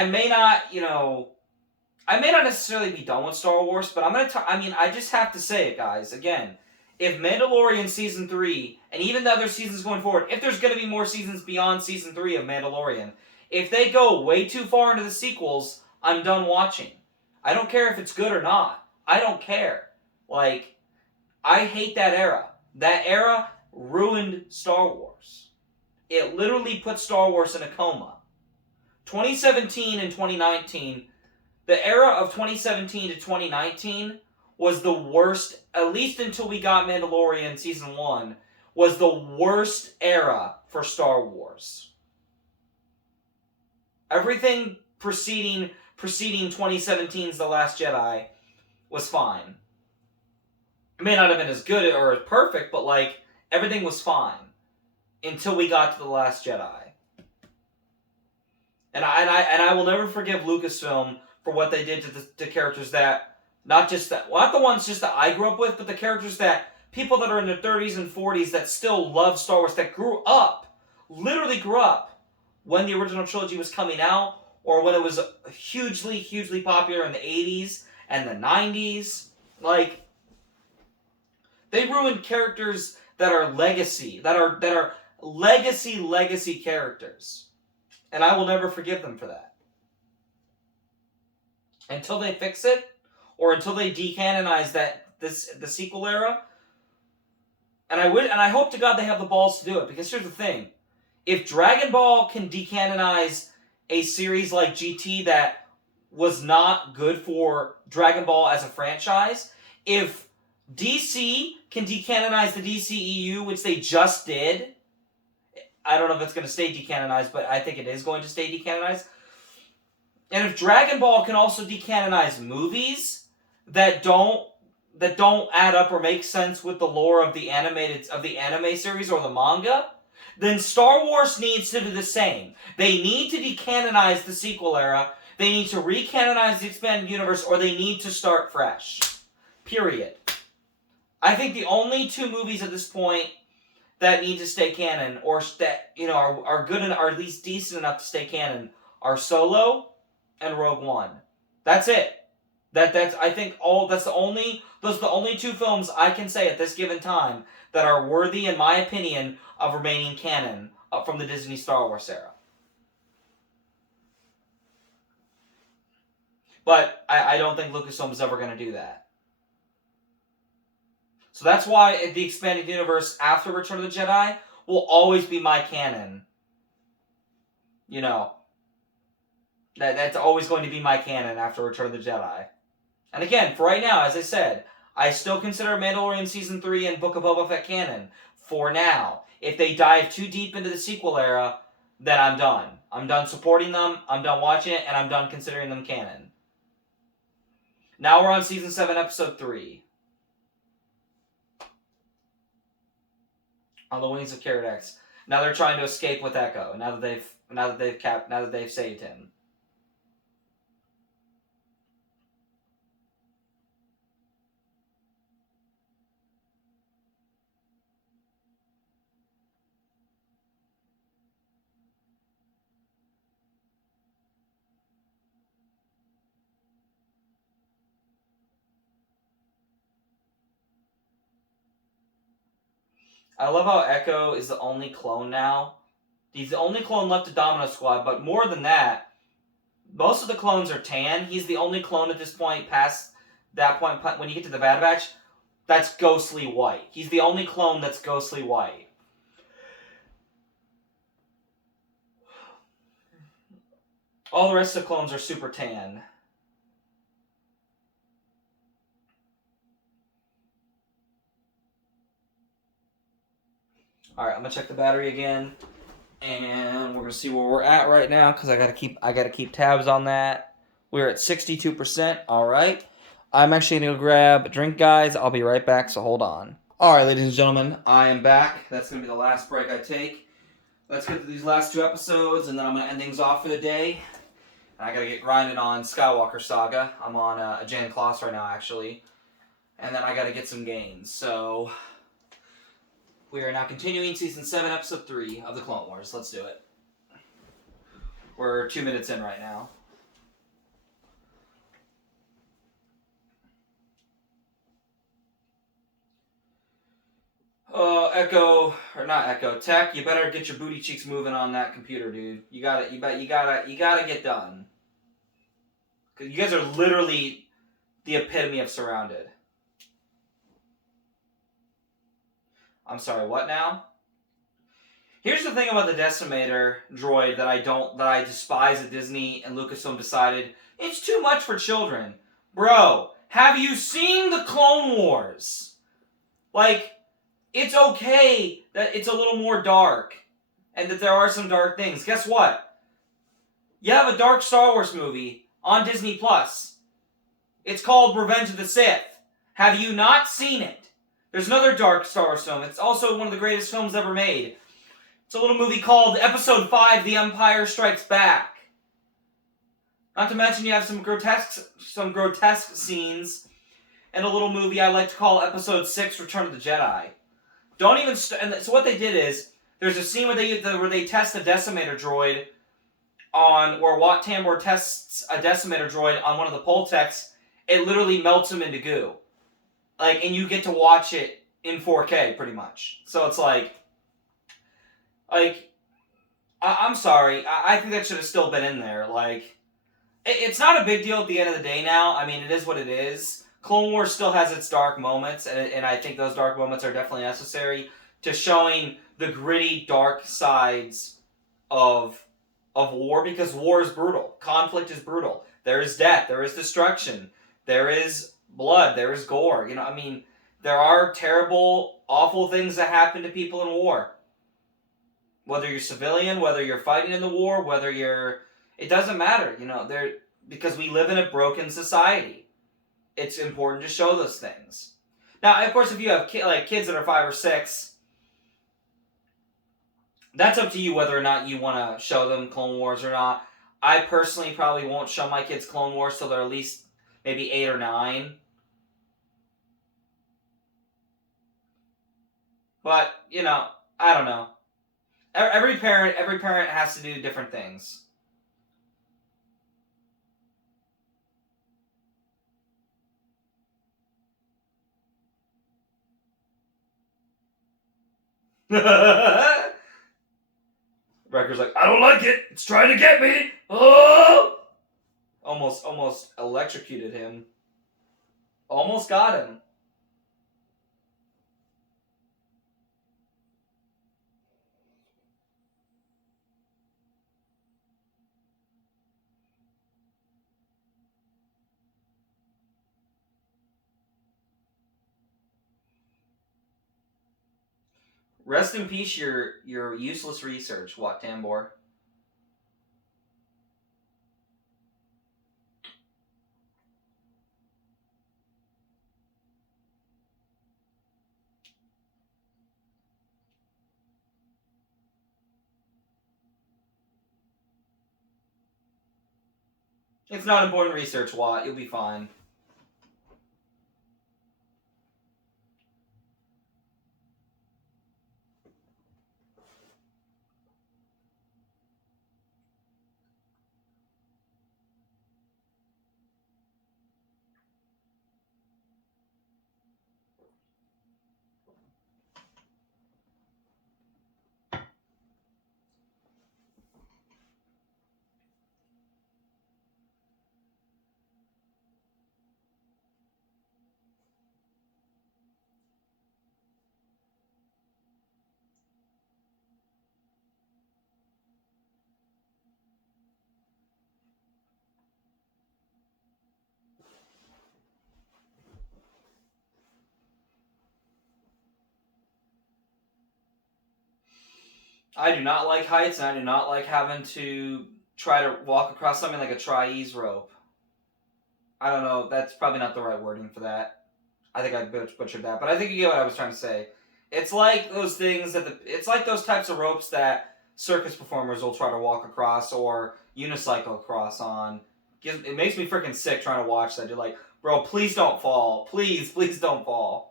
may not I may not necessarily be done with Star Wars, but I just have to say it, guys. Again, if Mandalorian Season 3, and even the other seasons going forward, if there's going to be more seasons beyond Season 3 of Mandalorian, if they go way too far into the sequels, I'm done watching. I don't care if it's good or not. I don't care. Like, I hate that era. That era ruined Star Wars. It literally put Star Wars in a coma. 2017 and 2019, the era of 2017 to 2019 was the worst, at least until we got Mandalorian Season 1, was the worst era for Star Wars. Everything preceding 2017's The Last Jedi was fine. It may not have been as good or as perfect, but like, everything was fine until we got to The Last Jedi. And I will never forgive Lucasfilm for what they did to characters that, not the ones just that I grew up with, but the characters that people that are in their 30s and 40s that still love Star Wars, that literally grew up when the original trilogy was coming out, or when it was hugely, hugely popular in the 80s and the 90s. Like, they ruined characters that are legacy, that are legacy characters. And I will never forgive them for that. Until they fix it, or until they decanonize the sequel era. And I hope to God they have the balls to do it, because here's the thing. If Dragon Ball can decanonize a series like GT that was not good for Dragon Ball as a franchise, if DC can decanonize the DCEU, which they just did, I don't know if it's going to stay decanonized, but I think it is going to stay decanonized. And if Dragon Ball can also decanonize movies that don't add up or make sense with the lore of the anime series or the manga, then Star Wars needs to do the same. They need to decanonize the sequel era, they need to recanonize the expanded universe, or they need to start fresh. Period. I think the only two movies at this point that need to stay canon, or that are good and are at least decent enough to stay canon, are Solo and Rogue One. That's it. Those are the only two films I can say at this given time that are worthy, in my opinion, of remaining canon from the Disney Star Wars era. But I don't think Lucasfilm is ever going to do that. So that's why the expanded universe after Return of the Jedi will always be my canon. That's always going to be my canon after Return of the Jedi. And again, for right now, as I said, I still consider Mandalorian Season 3 and Book of Boba Fett canon. For now. If they dive too deep into the sequel era, then I'm done. I'm done supporting them, I'm done watching it, and I'm done considering them canon. Now we're on Season 7, Episode 3. On the Wings of Karadex. Now they're trying to escape with Echo, now that they've saved him. I love how Echo is the only clone now. He's the only clone left to Domino Squad, but more than that, most of the clones are tan. He's the only clone at this point, past that point, when you get to the Bad Batch, that's ghostly white. He's the only clone that's ghostly white. All the rest of the clones are super tan. Alright, I'm gonna check the battery again. And we're gonna see where we're at right now, because I gotta keep tabs on that. We're at 62%. Alright. I'm actually gonna go grab a drink, guys. I'll be right back, so hold on. Alright, ladies and gentlemen, I am back. That's gonna be the last break I take. Let's get to these last two episodes, and then I'm gonna end things off for the day. And I gotta get grinding on Skywalker Saga. I'm on a Jan Kloss right now, actually. And then I gotta get some gains, so we are now continuing Season 7, Episode 3 of The Clone Wars. Let's do it. We're 2 minutes in right now. Oh, Tech, you better get your booty cheeks moving on that computer, dude. You gotta get done. Cause you guys are literally the epitome of surrounded. I'm sorry, what now? Here's the thing about the Decimator droid that I despise that Disney and Lucasfilm decided it's too much for children. Bro, have you seen the Clone Wars? Like, it's okay that it's a little more dark and that there are some dark things. Guess what? You have a dark Star Wars movie on Disney+. It's called Revenge of the Sith. Have you not seen it? There's another dark Star Wars film. It's also one of the greatest films ever made. It's a little movie called Episode 5, The Empire Strikes Back. Not to mention you have some grotesque scenes in a little movie I like to call Episode 6, Return of the Jedi. So what they did is, there's a scene where they test a Decimator droid where Wat Tambor tests a Decimator droid on one of the Poltechs. It literally melts him into goo. And you get to watch it in 4K, pretty much. So it's like, Like, I'm sorry. I think that should have still been in there. Like, it's not a big deal at the end of the day now. I mean, it is what it is. Clone Wars still has its dark moments, and I think those dark moments are definitely necessary to showing the gritty, dark sides of war, because war is brutal. Conflict is brutal. There is death. There is destruction. There is blood. There is gore. I mean, there are terrible, awful things that happen to people in war. Whether you're civilian, whether you're fighting in the war, whether you're, it doesn't matter. Because we live in a broken society. It's important to show those things. Now, of course, if you have kids that are 5 or 6, that's up to you whether or not you want to show them Clone Wars or not. I personally probably won't show my kids Clone Wars till they're at least maybe 8 or 9. But, I don't know. Every parent has to do different things. Wrecker's like, I don't like it. It's trying to get me. Oh! Almost electrocuted him. Almost got him. Rest in peace, your useless research, Wat Tambor. It's not important research, Wat. You'll be fine. I do not like heights, and I do not like having to try to walk across something like a tri-ease rope. I don't know. That's probably not the right wording for that. I think I butchered that, but I think you get what I was trying to say. It's like those things it's like those types of ropes that circus performers will try to walk across or unicycle across on. It makes me freaking sick trying to watch that. You're like, bro, please don't fall. Please don't fall.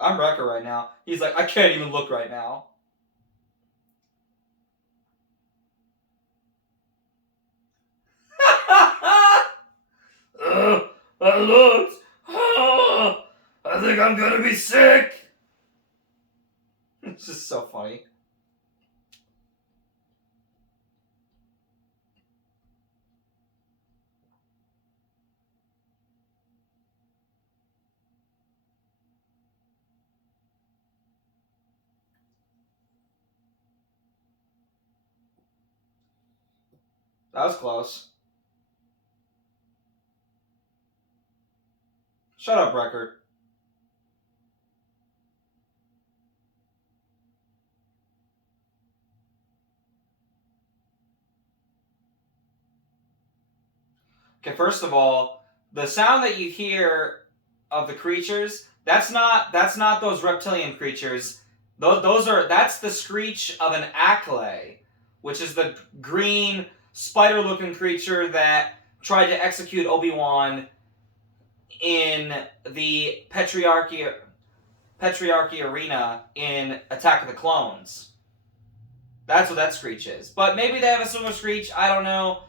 I'm Wrecker right now. He's like, I can't even look right now. I looked. I think I'm gonna be sick. It's just so funny. That was close. Shut up, Wrecker. Okay, first of all, the sound that you hear of the creatures, that's not those reptilian creatures. That's the screech of an Acklay, which is the green spider-looking creature that tried to execute Obi-Wan in the Patriarchy Arena in Attack of the Clones. That's what that screech is. But maybe they have a similar screech. I don't know.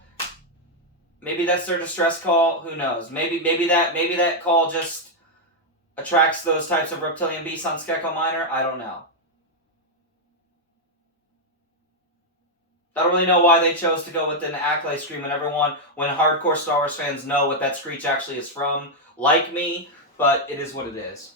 Maybe that's their distress call. Who knows? Maybe that call just attracts those types of reptilian beasts on Skekko Minor? I don't know. I don't really know why they chose to go with an Acklay scream when when hardcore Star Wars fans know what that screech actually is from, like me, but it is what it is.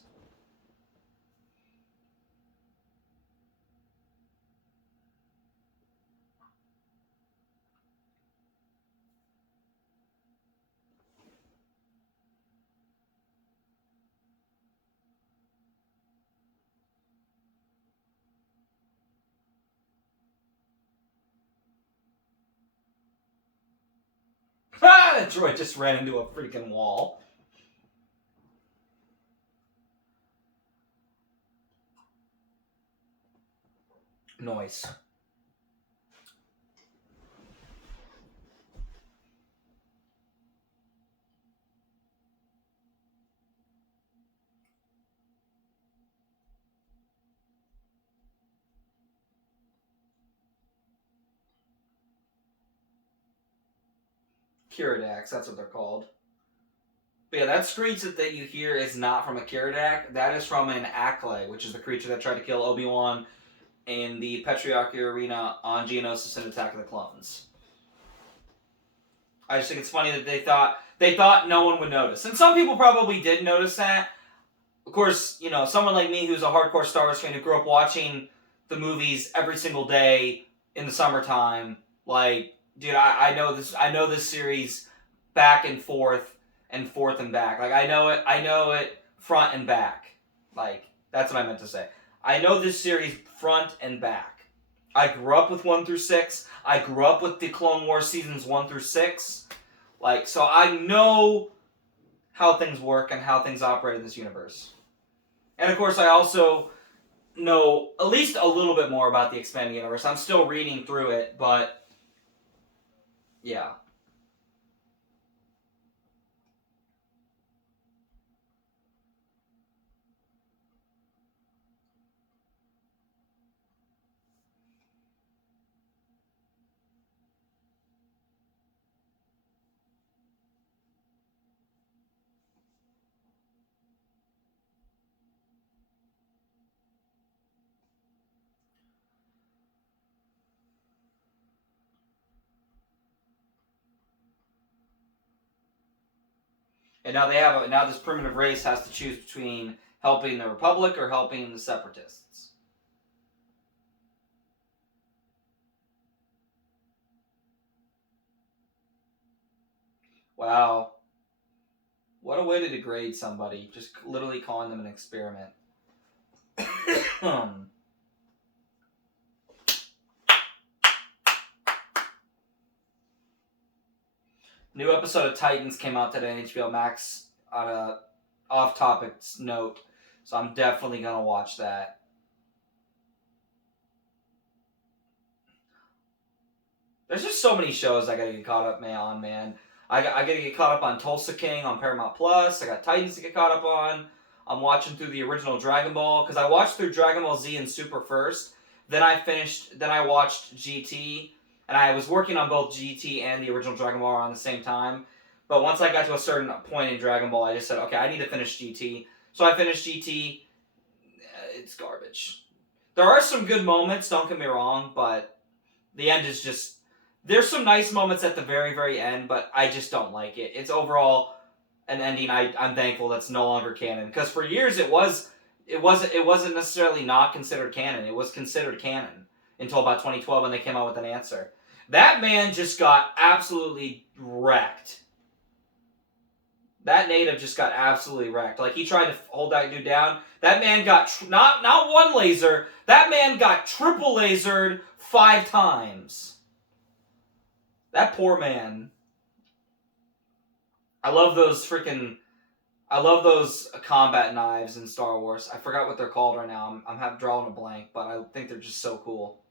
Ah, that droid just ran into a freaking wall. Noise. Kiridax, that's what they're called. But yeah, that screech that you hear is not from a Kiridak. That is from an Acklay, which is the creature that tried to kill Obi-Wan in the Patriarchy Arena on Geonosis and Attack of the Clones. I just think it's funny that they thought no one would notice. And some people probably did notice that. Of course, you know, someone like me who's a hardcore Star Wars fan who grew up watching the movies every single day in the summertime, like, dude, I know this series back and forth and back. Like, I know it front and back. Like, that's what I meant to say. I know this series front and back. I grew up with 1 through 6. I grew up with the Clone Wars seasons 1 through 6. Like, so I know how things work and how things operate in this universe. And of course, I also know at least a little bit more about the expanded universe. I'm still reading through it, but yeah. And now this primitive race has to choose between helping the Republic or helping the Separatists. Wow. What a way to degrade somebody. Just literally calling them an experiment. New episode of Titans came out today on HBO Max on a off-topic note, so I'm definitely going to watch that. There's just so many shows I gotta get caught up on, man. I gotta get caught up on Tulsa King on Paramount Plus. I got Titans to get caught up on. I'm watching through the original Dragon Ball because I watched through Dragon Ball Z and Super first. Then I watched GT, and I was working on both GT and the original Dragon Ball around the same time. But once I got to a certain point in Dragon Ball, I just said, okay, I need to finish GT. So I finished GT. It's garbage. There are some good moments, don't get me wrong, but the end is just... There's some nice moments at the very, very end, but I just don't like it. It's overall an ending I'm thankful that's no longer canon. Because for years it wasn't necessarily not considered canon. It was considered canon until about 2012 when they came out with an answer. That man just got absolutely wrecked. That native just got absolutely wrecked. Like, he tried to hold that dude down. That man got not one laser. That man got triple lasered 5 times. That poor man. I love those combat knives in Star Wars. I forgot what they're called right now. I'm drawing a blank, but I think they're just so cool.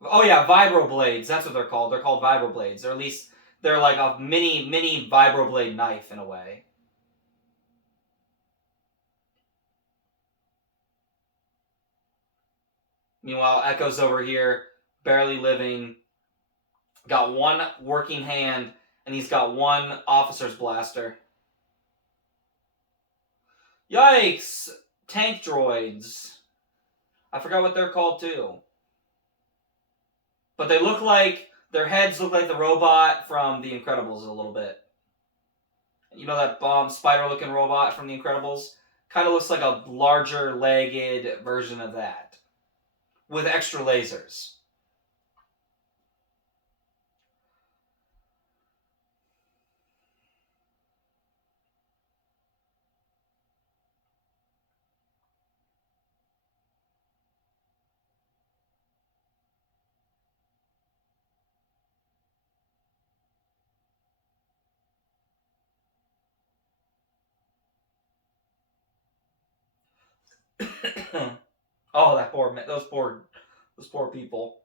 Oh yeah, vibroblades. That's what they're called. They're called vibroblades, or at least they're like a mini vibroblade knife in a way. Meanwhile, Echo's over here, barely living. Got one working hand, and he's got one officer's blaster. Yikes! Tank droids. I forgot what they're called too. But they look like, their heads look like the robot from The Incredibles a little bit. You know that spider-looking robot from The Incredibles? Kind of looks like a larger legged version of that. With extra lasers. Oh, those poor people.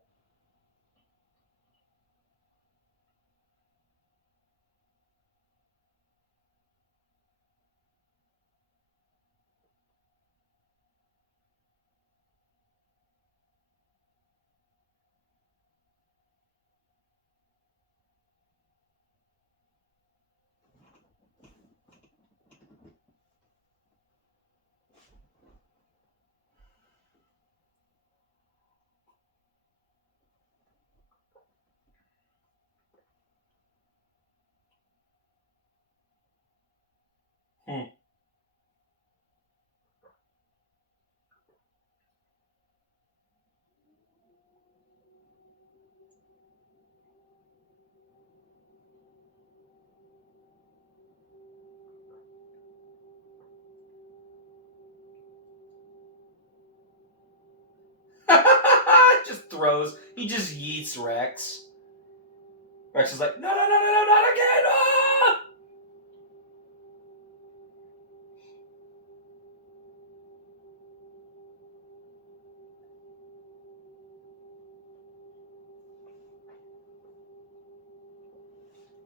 Hmm. He just yeets Rex. Rex is like, no, not again! Ah!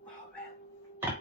Oh, man.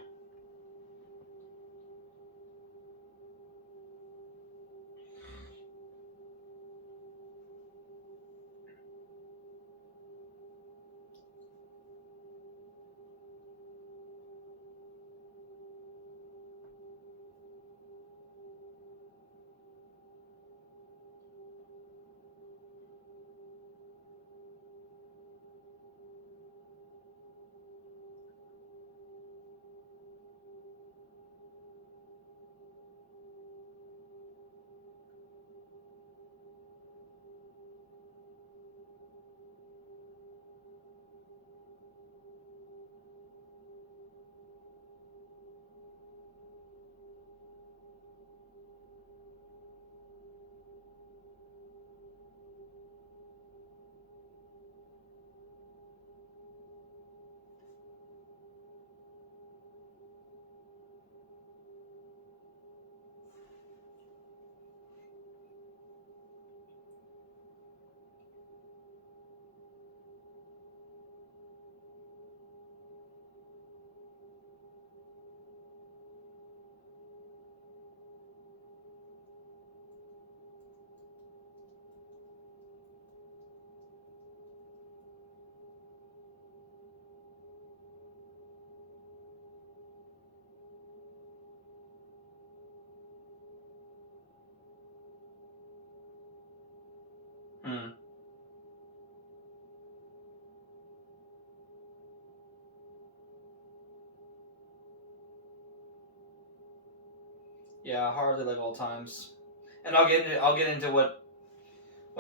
Hmm. Yeah, hardly like old times. And I'll get into what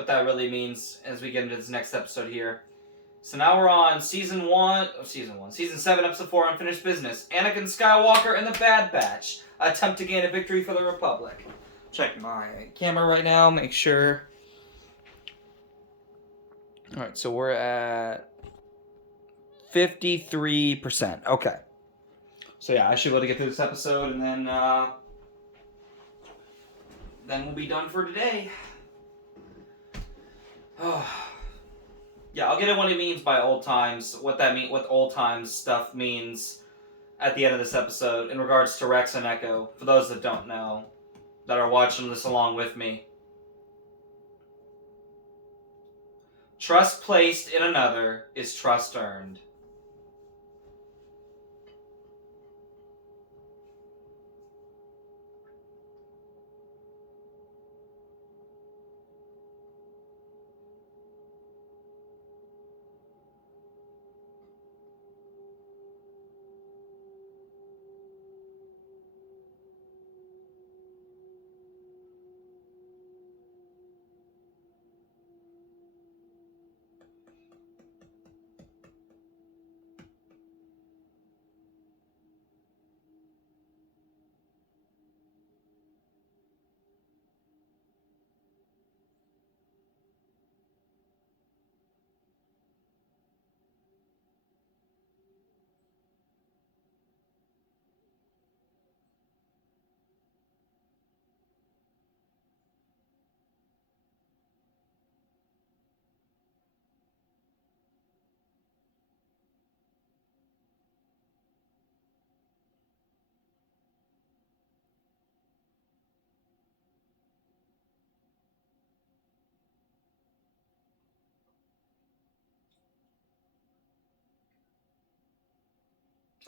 that really means as we get into this next episode here. So now we're on season 7, episode 4, Unfinished Business. Anakin Skywalker and the Bad Batch attempt to gain a victory for the Republic. Check my camera right now, make sure. Alright, so we're at 53%. Okay. So yeah, I should be able to get through this episode and then we'll be done for today. Yeah, I'll get into what it means by old times, what old times stuff means at the end of this episode in regards to Rex and Echo, for those that don't know, that are watching this along with me. Trust placed in another is trust earned.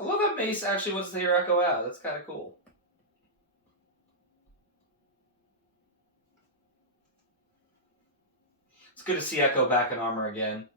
I love that Mace actually wants to hear Echo out. That's kind of cool. It's good to see Echo back in armor again.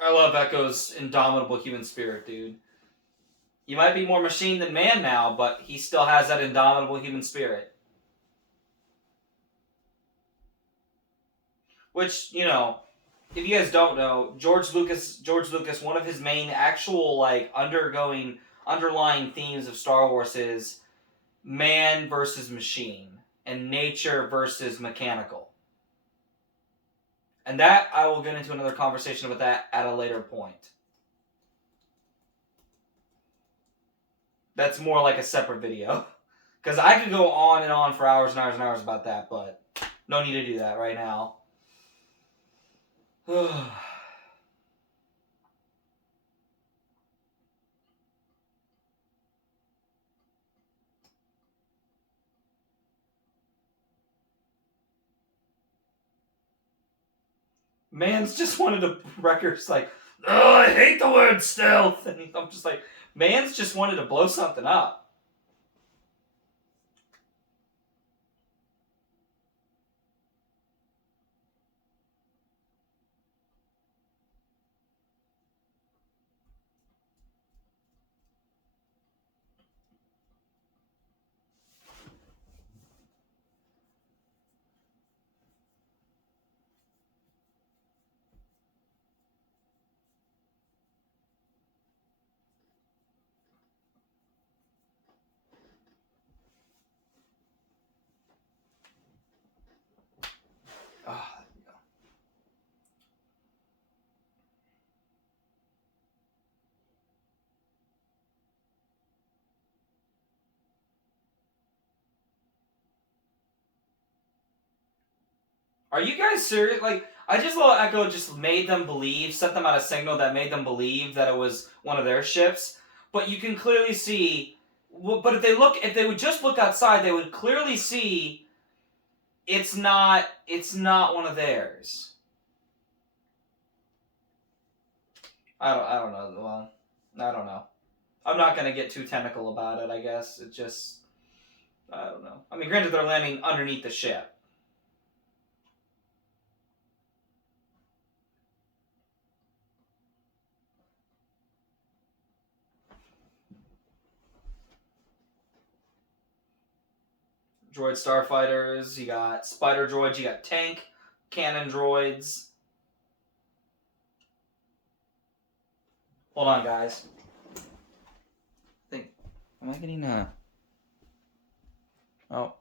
I love Echo's indomitable human spirit, dude. You might be more machine than man now, but he still has that indomitable human spirit. Which, you know, if you guys don't know, George Lucas, one of his main actual like underlying themes of Star Wars is man versus machine and nature versus mechanical. And that I will get into another conversation with that at a later point. That's more like a separate video. Because I could go on and on for hours and hours and hours about that, but no need to do that right now. Man's just wanted to Wrecker's like, oh, I hate the word stealth. And I'm just like, Man's just wanted to blow something up. Oh, there we go. Are you guys serious? Like, I just thought Echo just made them believe, sent them out a signal that made them believe that it was one of their ships. But you can clearly see. But if they would just look outside, they would clearly see it's not one of theirs. I don't know. Well, I don't know. I'm not gonna get too technical about it. I guess it just I don't know. I mean, granted, they're landing underneath the ship. Droid starfighters. You got spider droids. You got tank cannon droids. Hold on, guys. Am I getting Oh.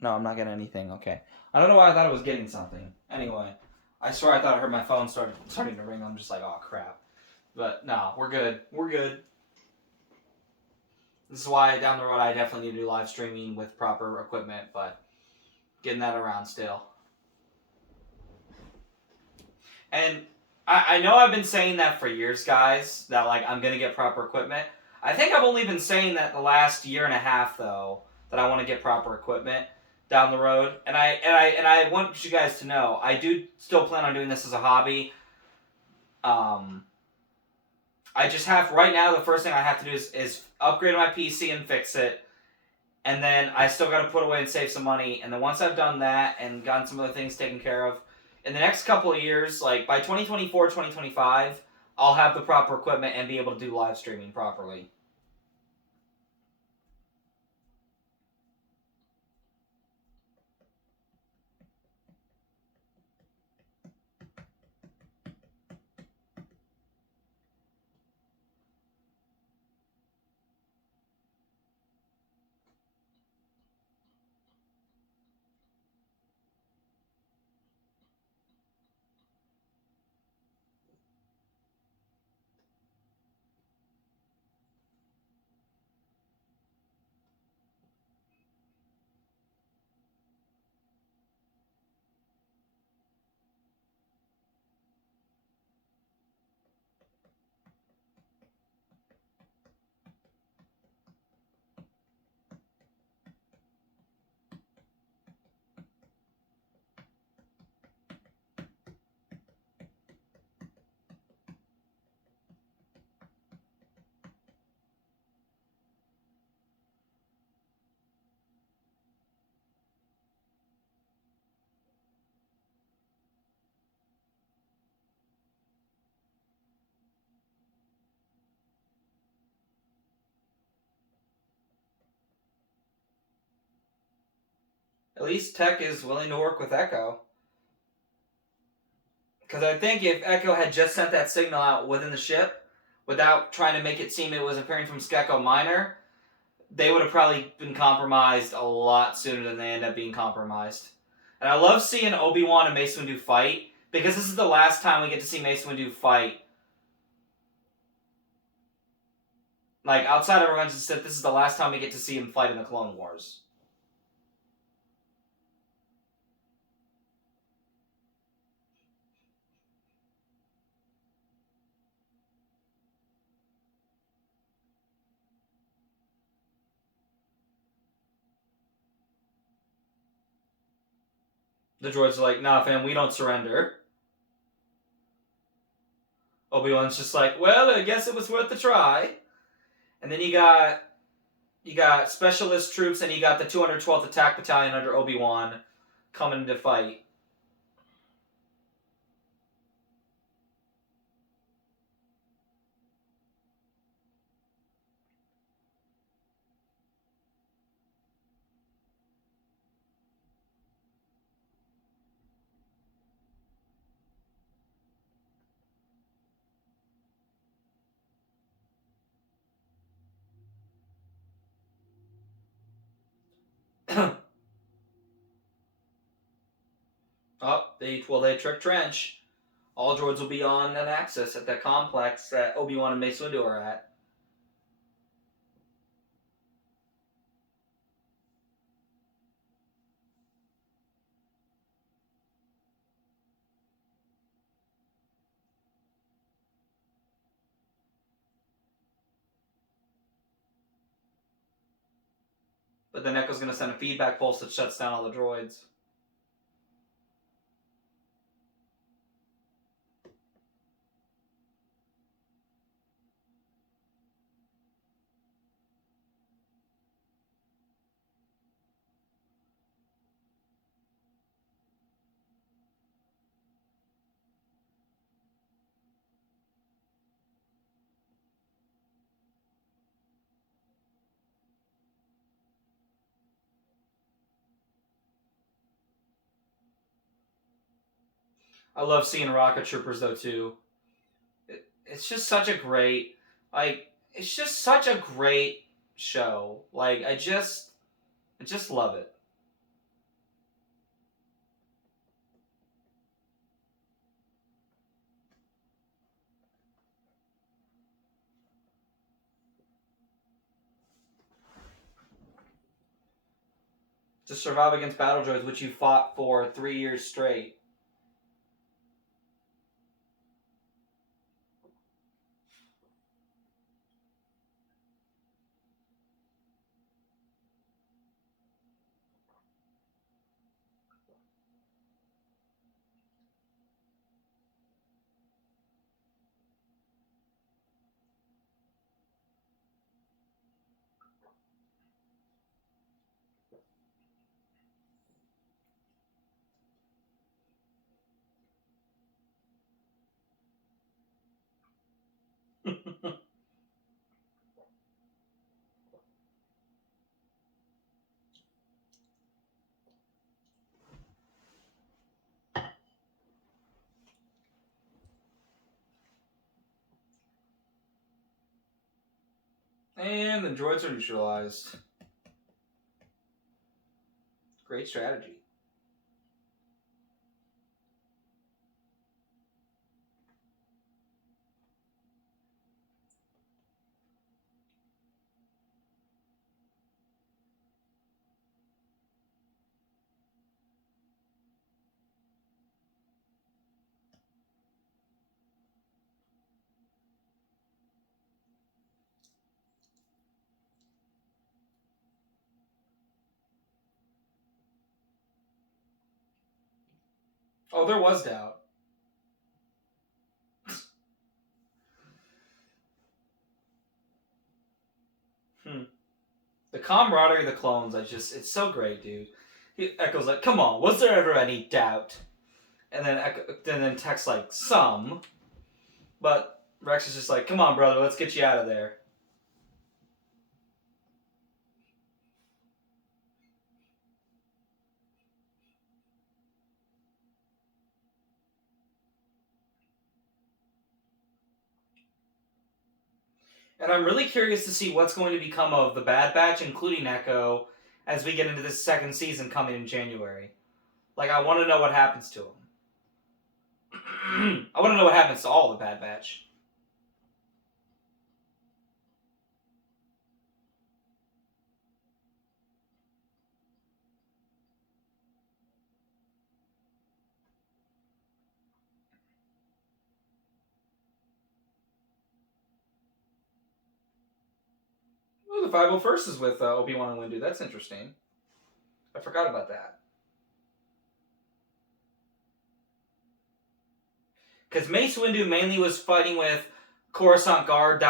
No, I'm not getting anything. Okay. I don't know why I thought I was getting something. Anyway, I swear I thought I heard my phone starting to ring. I'm just like, oh crap. But no, we're good. We're good. This is why down the road I definitely need to do live streaming with proper equipment, but getting that around still. And I know I've been saying that for years, guys, that like I'm gonna get proper equipment. I think I've only been saying that the last year and a half though, that I want to get proper equipment down the road. And I want you guys to know I do still plan on doing this as a hobby. I just have right now the first thing I have to do is upgrade my PC and fix it. And then I still got to put away and save some money. And then once I've done that and gotten some other things taken care of, in the next couple of years, like by 2024, 2025, I'll have the proper equipment and be able to do live streaming properly. least Tech is willing to work with Echo. Because I think if Echo had just sent that signal out within the ship, without trying to make it seem it was appearing from Skeko Minor, they would have probably been compromised a lot sooner than they end up being compromised. And I love seeing Obi-Wan and Mace Windu fight, because this is the last time we get to see Mace Windu fight. Like, outside of Revenge of the Sith, this is the last time we get to see him fight in the Clone Wars. The droids are like, nah, fam, we don't surrender. Obi-Wan's just like, well, I guess it was worth the try. And then you got specialist troops, and you got the 212th Attack Battalion under Obi-Wan coming to fight. They trick Trench. All droids will be on an axis at that complex that Obi-Wan and Mace Windu are at. But then Echo's going to send a feedback pulse that shuts down all the droids. I love seeing rocket troopers though too. It's just such a great, it's just such a great show. Like I just love it. To survive against battle droids, which you fought for 3 years straight. And the droids are neutralized. Great strategy. Oh, there was doubt. The camaraderie of the clones, it's so great, dude. Echo's like, come on, was there ever any doubt? And then Tech's like, some. But Rex is just like, come on, brother, let's get you out of there. And I'm really curious to see what's going to become of the Bad Batch, including Echo, as we get into this second season coming in January. Like, I want to know what happens to him. I want to know what happens to all the Bad Batch. Ooh, the 501st is with Obi-Wan and Windu. That's interesting. I forgot about that. Because Mace Windu mainly was fighting with Coruscant Guard.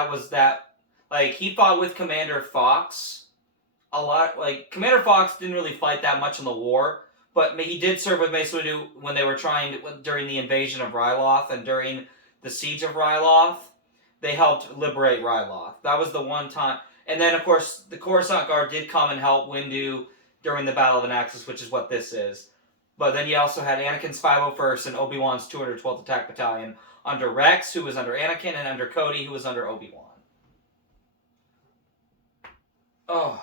Like, he fought with Commander Fox a lot. Like, Commander Fox didn't really fight that much in the war, but he did serve with Mace Windu when they were during the invasion of Ryloth and during the siege of Ryloth. They helped liberate Ryloth. That was the one time. And then, of course, the Coruscant Guard did come and help Windu during the Battle of Anaxus, which is what this is. But then you also had Anakin's 501st and Obi-Wan's 212th Attack Battalion under Rex, who was under Anakin, and under Cody, who was under Obi-Wan. Oh.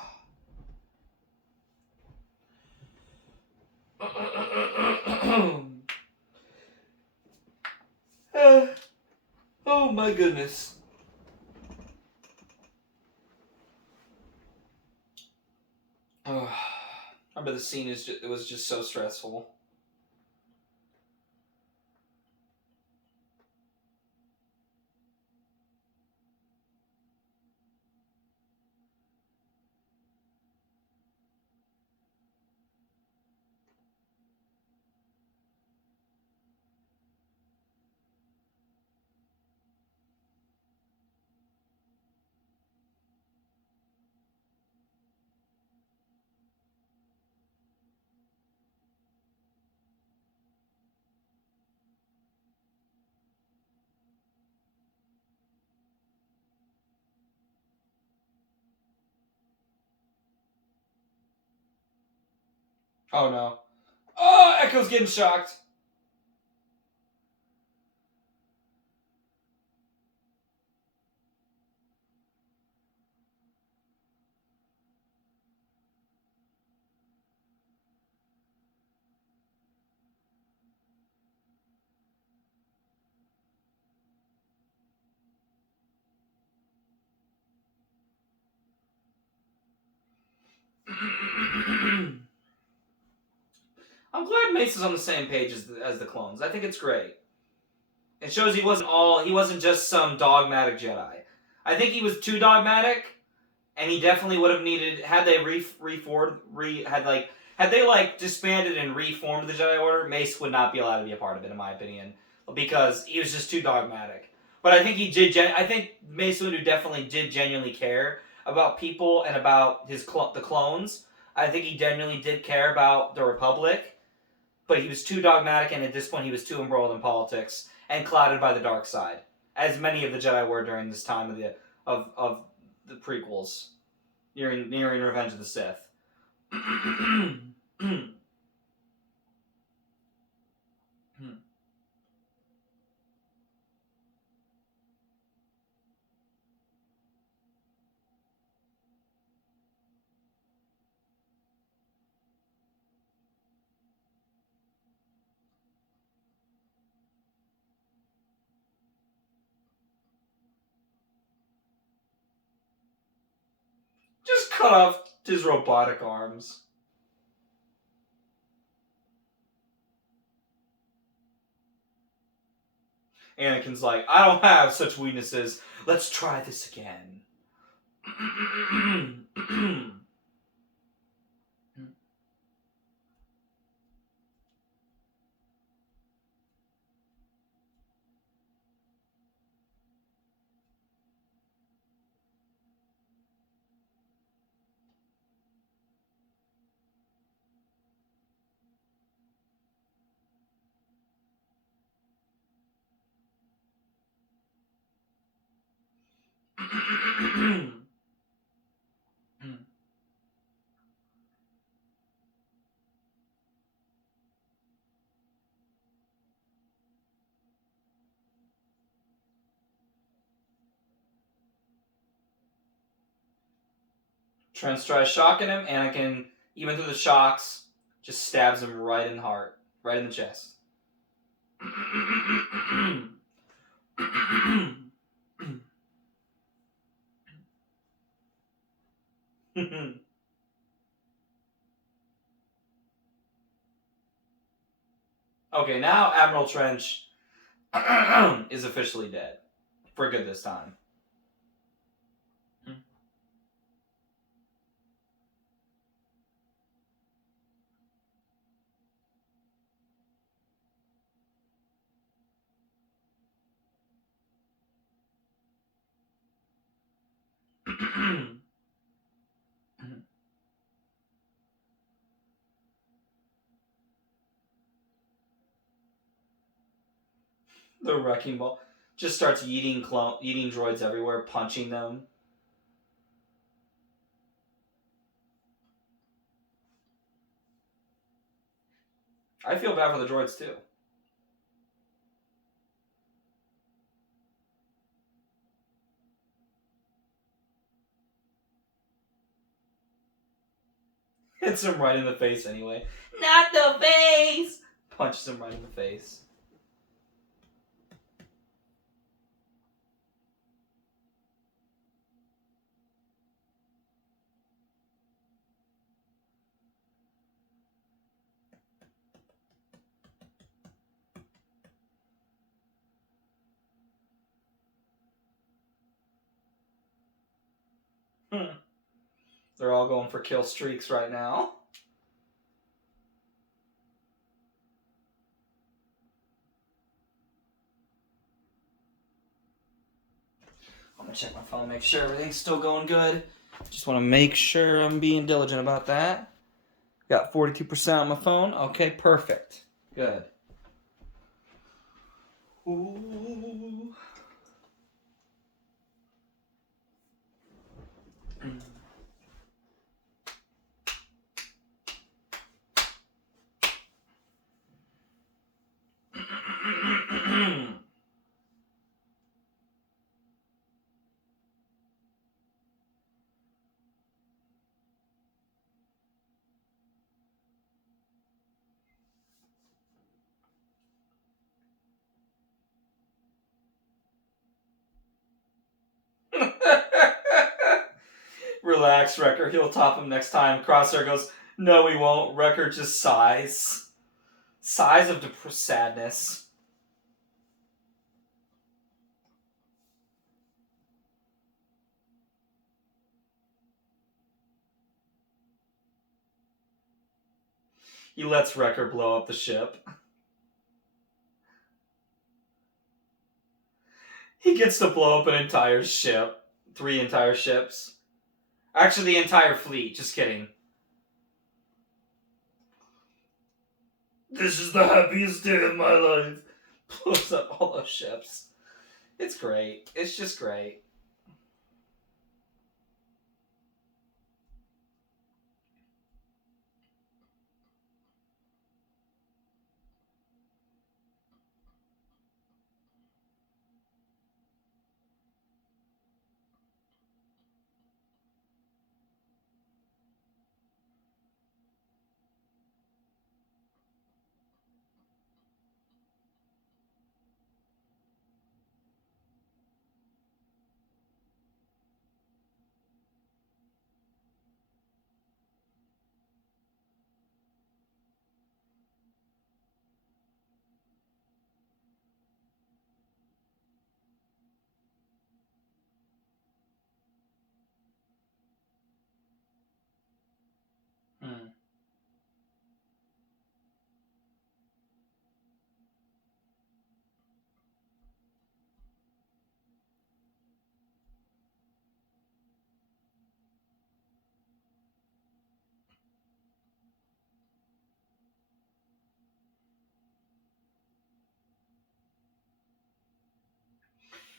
Oh my goodness. Oh. I remember the scene it was just so stressful. Oh no. Oh, Echo's getting shocked. I'm glad Mace is on the same page as the clones. I think it's great. It shows he wasn't just some dogmatic Jedi. I think he was too dogmatic, and he definitely would have needed had they had they disbanded and reformed the Jedi Order. Mace would not be allowed to be a part of it, in my opinion, because he was just too dogmatic. But I think he did. I think Mace Windu definitely did genuinely care about people and about the clones. I think he genuinely did care about the Republic, but he was too dogmatic, and at this point, he was too embroiled in politics and clouded by the dark side, as many of the Jedi were during this time of the prequels, nearing Revenge of the Sith. Just cut off his robotic arms. Anakin's like, I don't have such weaknesses. Let's try this again. Trench tries shocking him. Anakin, even through the shocks, just stabs him right in the heart. Right in the chest. Okay, now Admiral Trench is officially dead. For good this time. The wrecking ball just starts eating droids everywhere, punching them. I feel bad for the droids too. Hits him right in the face anyway. Not the face! Punches him right in the face. They're all going for kill streaks right now. I'm gonna check my phone, make sure everything's still going good. Just want to make sure I'm being diligent about that. Got 42% on my phone. Okay, perfect. Good. Ooh. Relax, Wrecker. He'll top him next time. Crosshair goes, no, he won't. Wrecker just sighs. Sighs of sadness. He lets Wrecker blow up the ship. He gets to blow up an entire ship. 3 entire ships. Actually, the entire fleet. Just kidding. This is the happiest day of my life. Blows up all those ships. It's great. It's just great.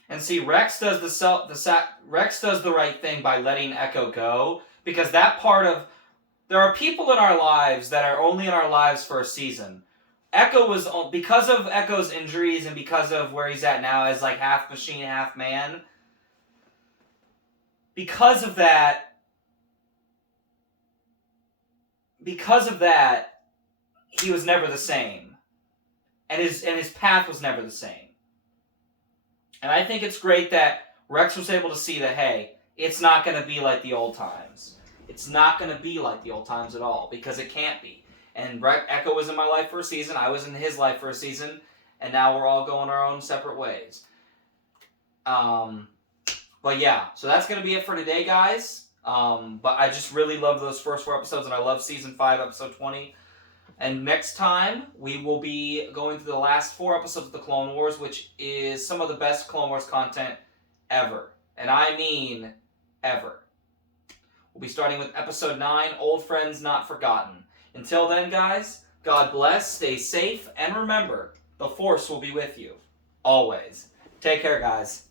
And see, Rex does Rex does the right thing by letting Echo go, because that part of there are people in our lives that are only in our lives for a season. Echo was, because of Echo's injuries and because of where he's at now as like half machine, half man. Because of that, because of that, he was never the same. And his path was never the same. And I think it's great that Rex was able to see that, hey, it's not going to be like the old times. It's not going to be like the old times at all, because it can't be. And Echo was in my life for a season, I was in his life for a season, and now we're all going our own separate ways. But yeah, so that's going to be it for today, guys. But I just really love those first 4 episodes, and I love Season 5, Episode 20. And next time, we will be going through the last 4 episodes of The Clone Wars, which is some of the best Clone Wars content ever. And I mean ever. We'll be starting with Episode 9, Old Friends Not Forgotten. Until then, guys, God bless, stay safe, and remember, the Force will be with you. Always. Take care, guys.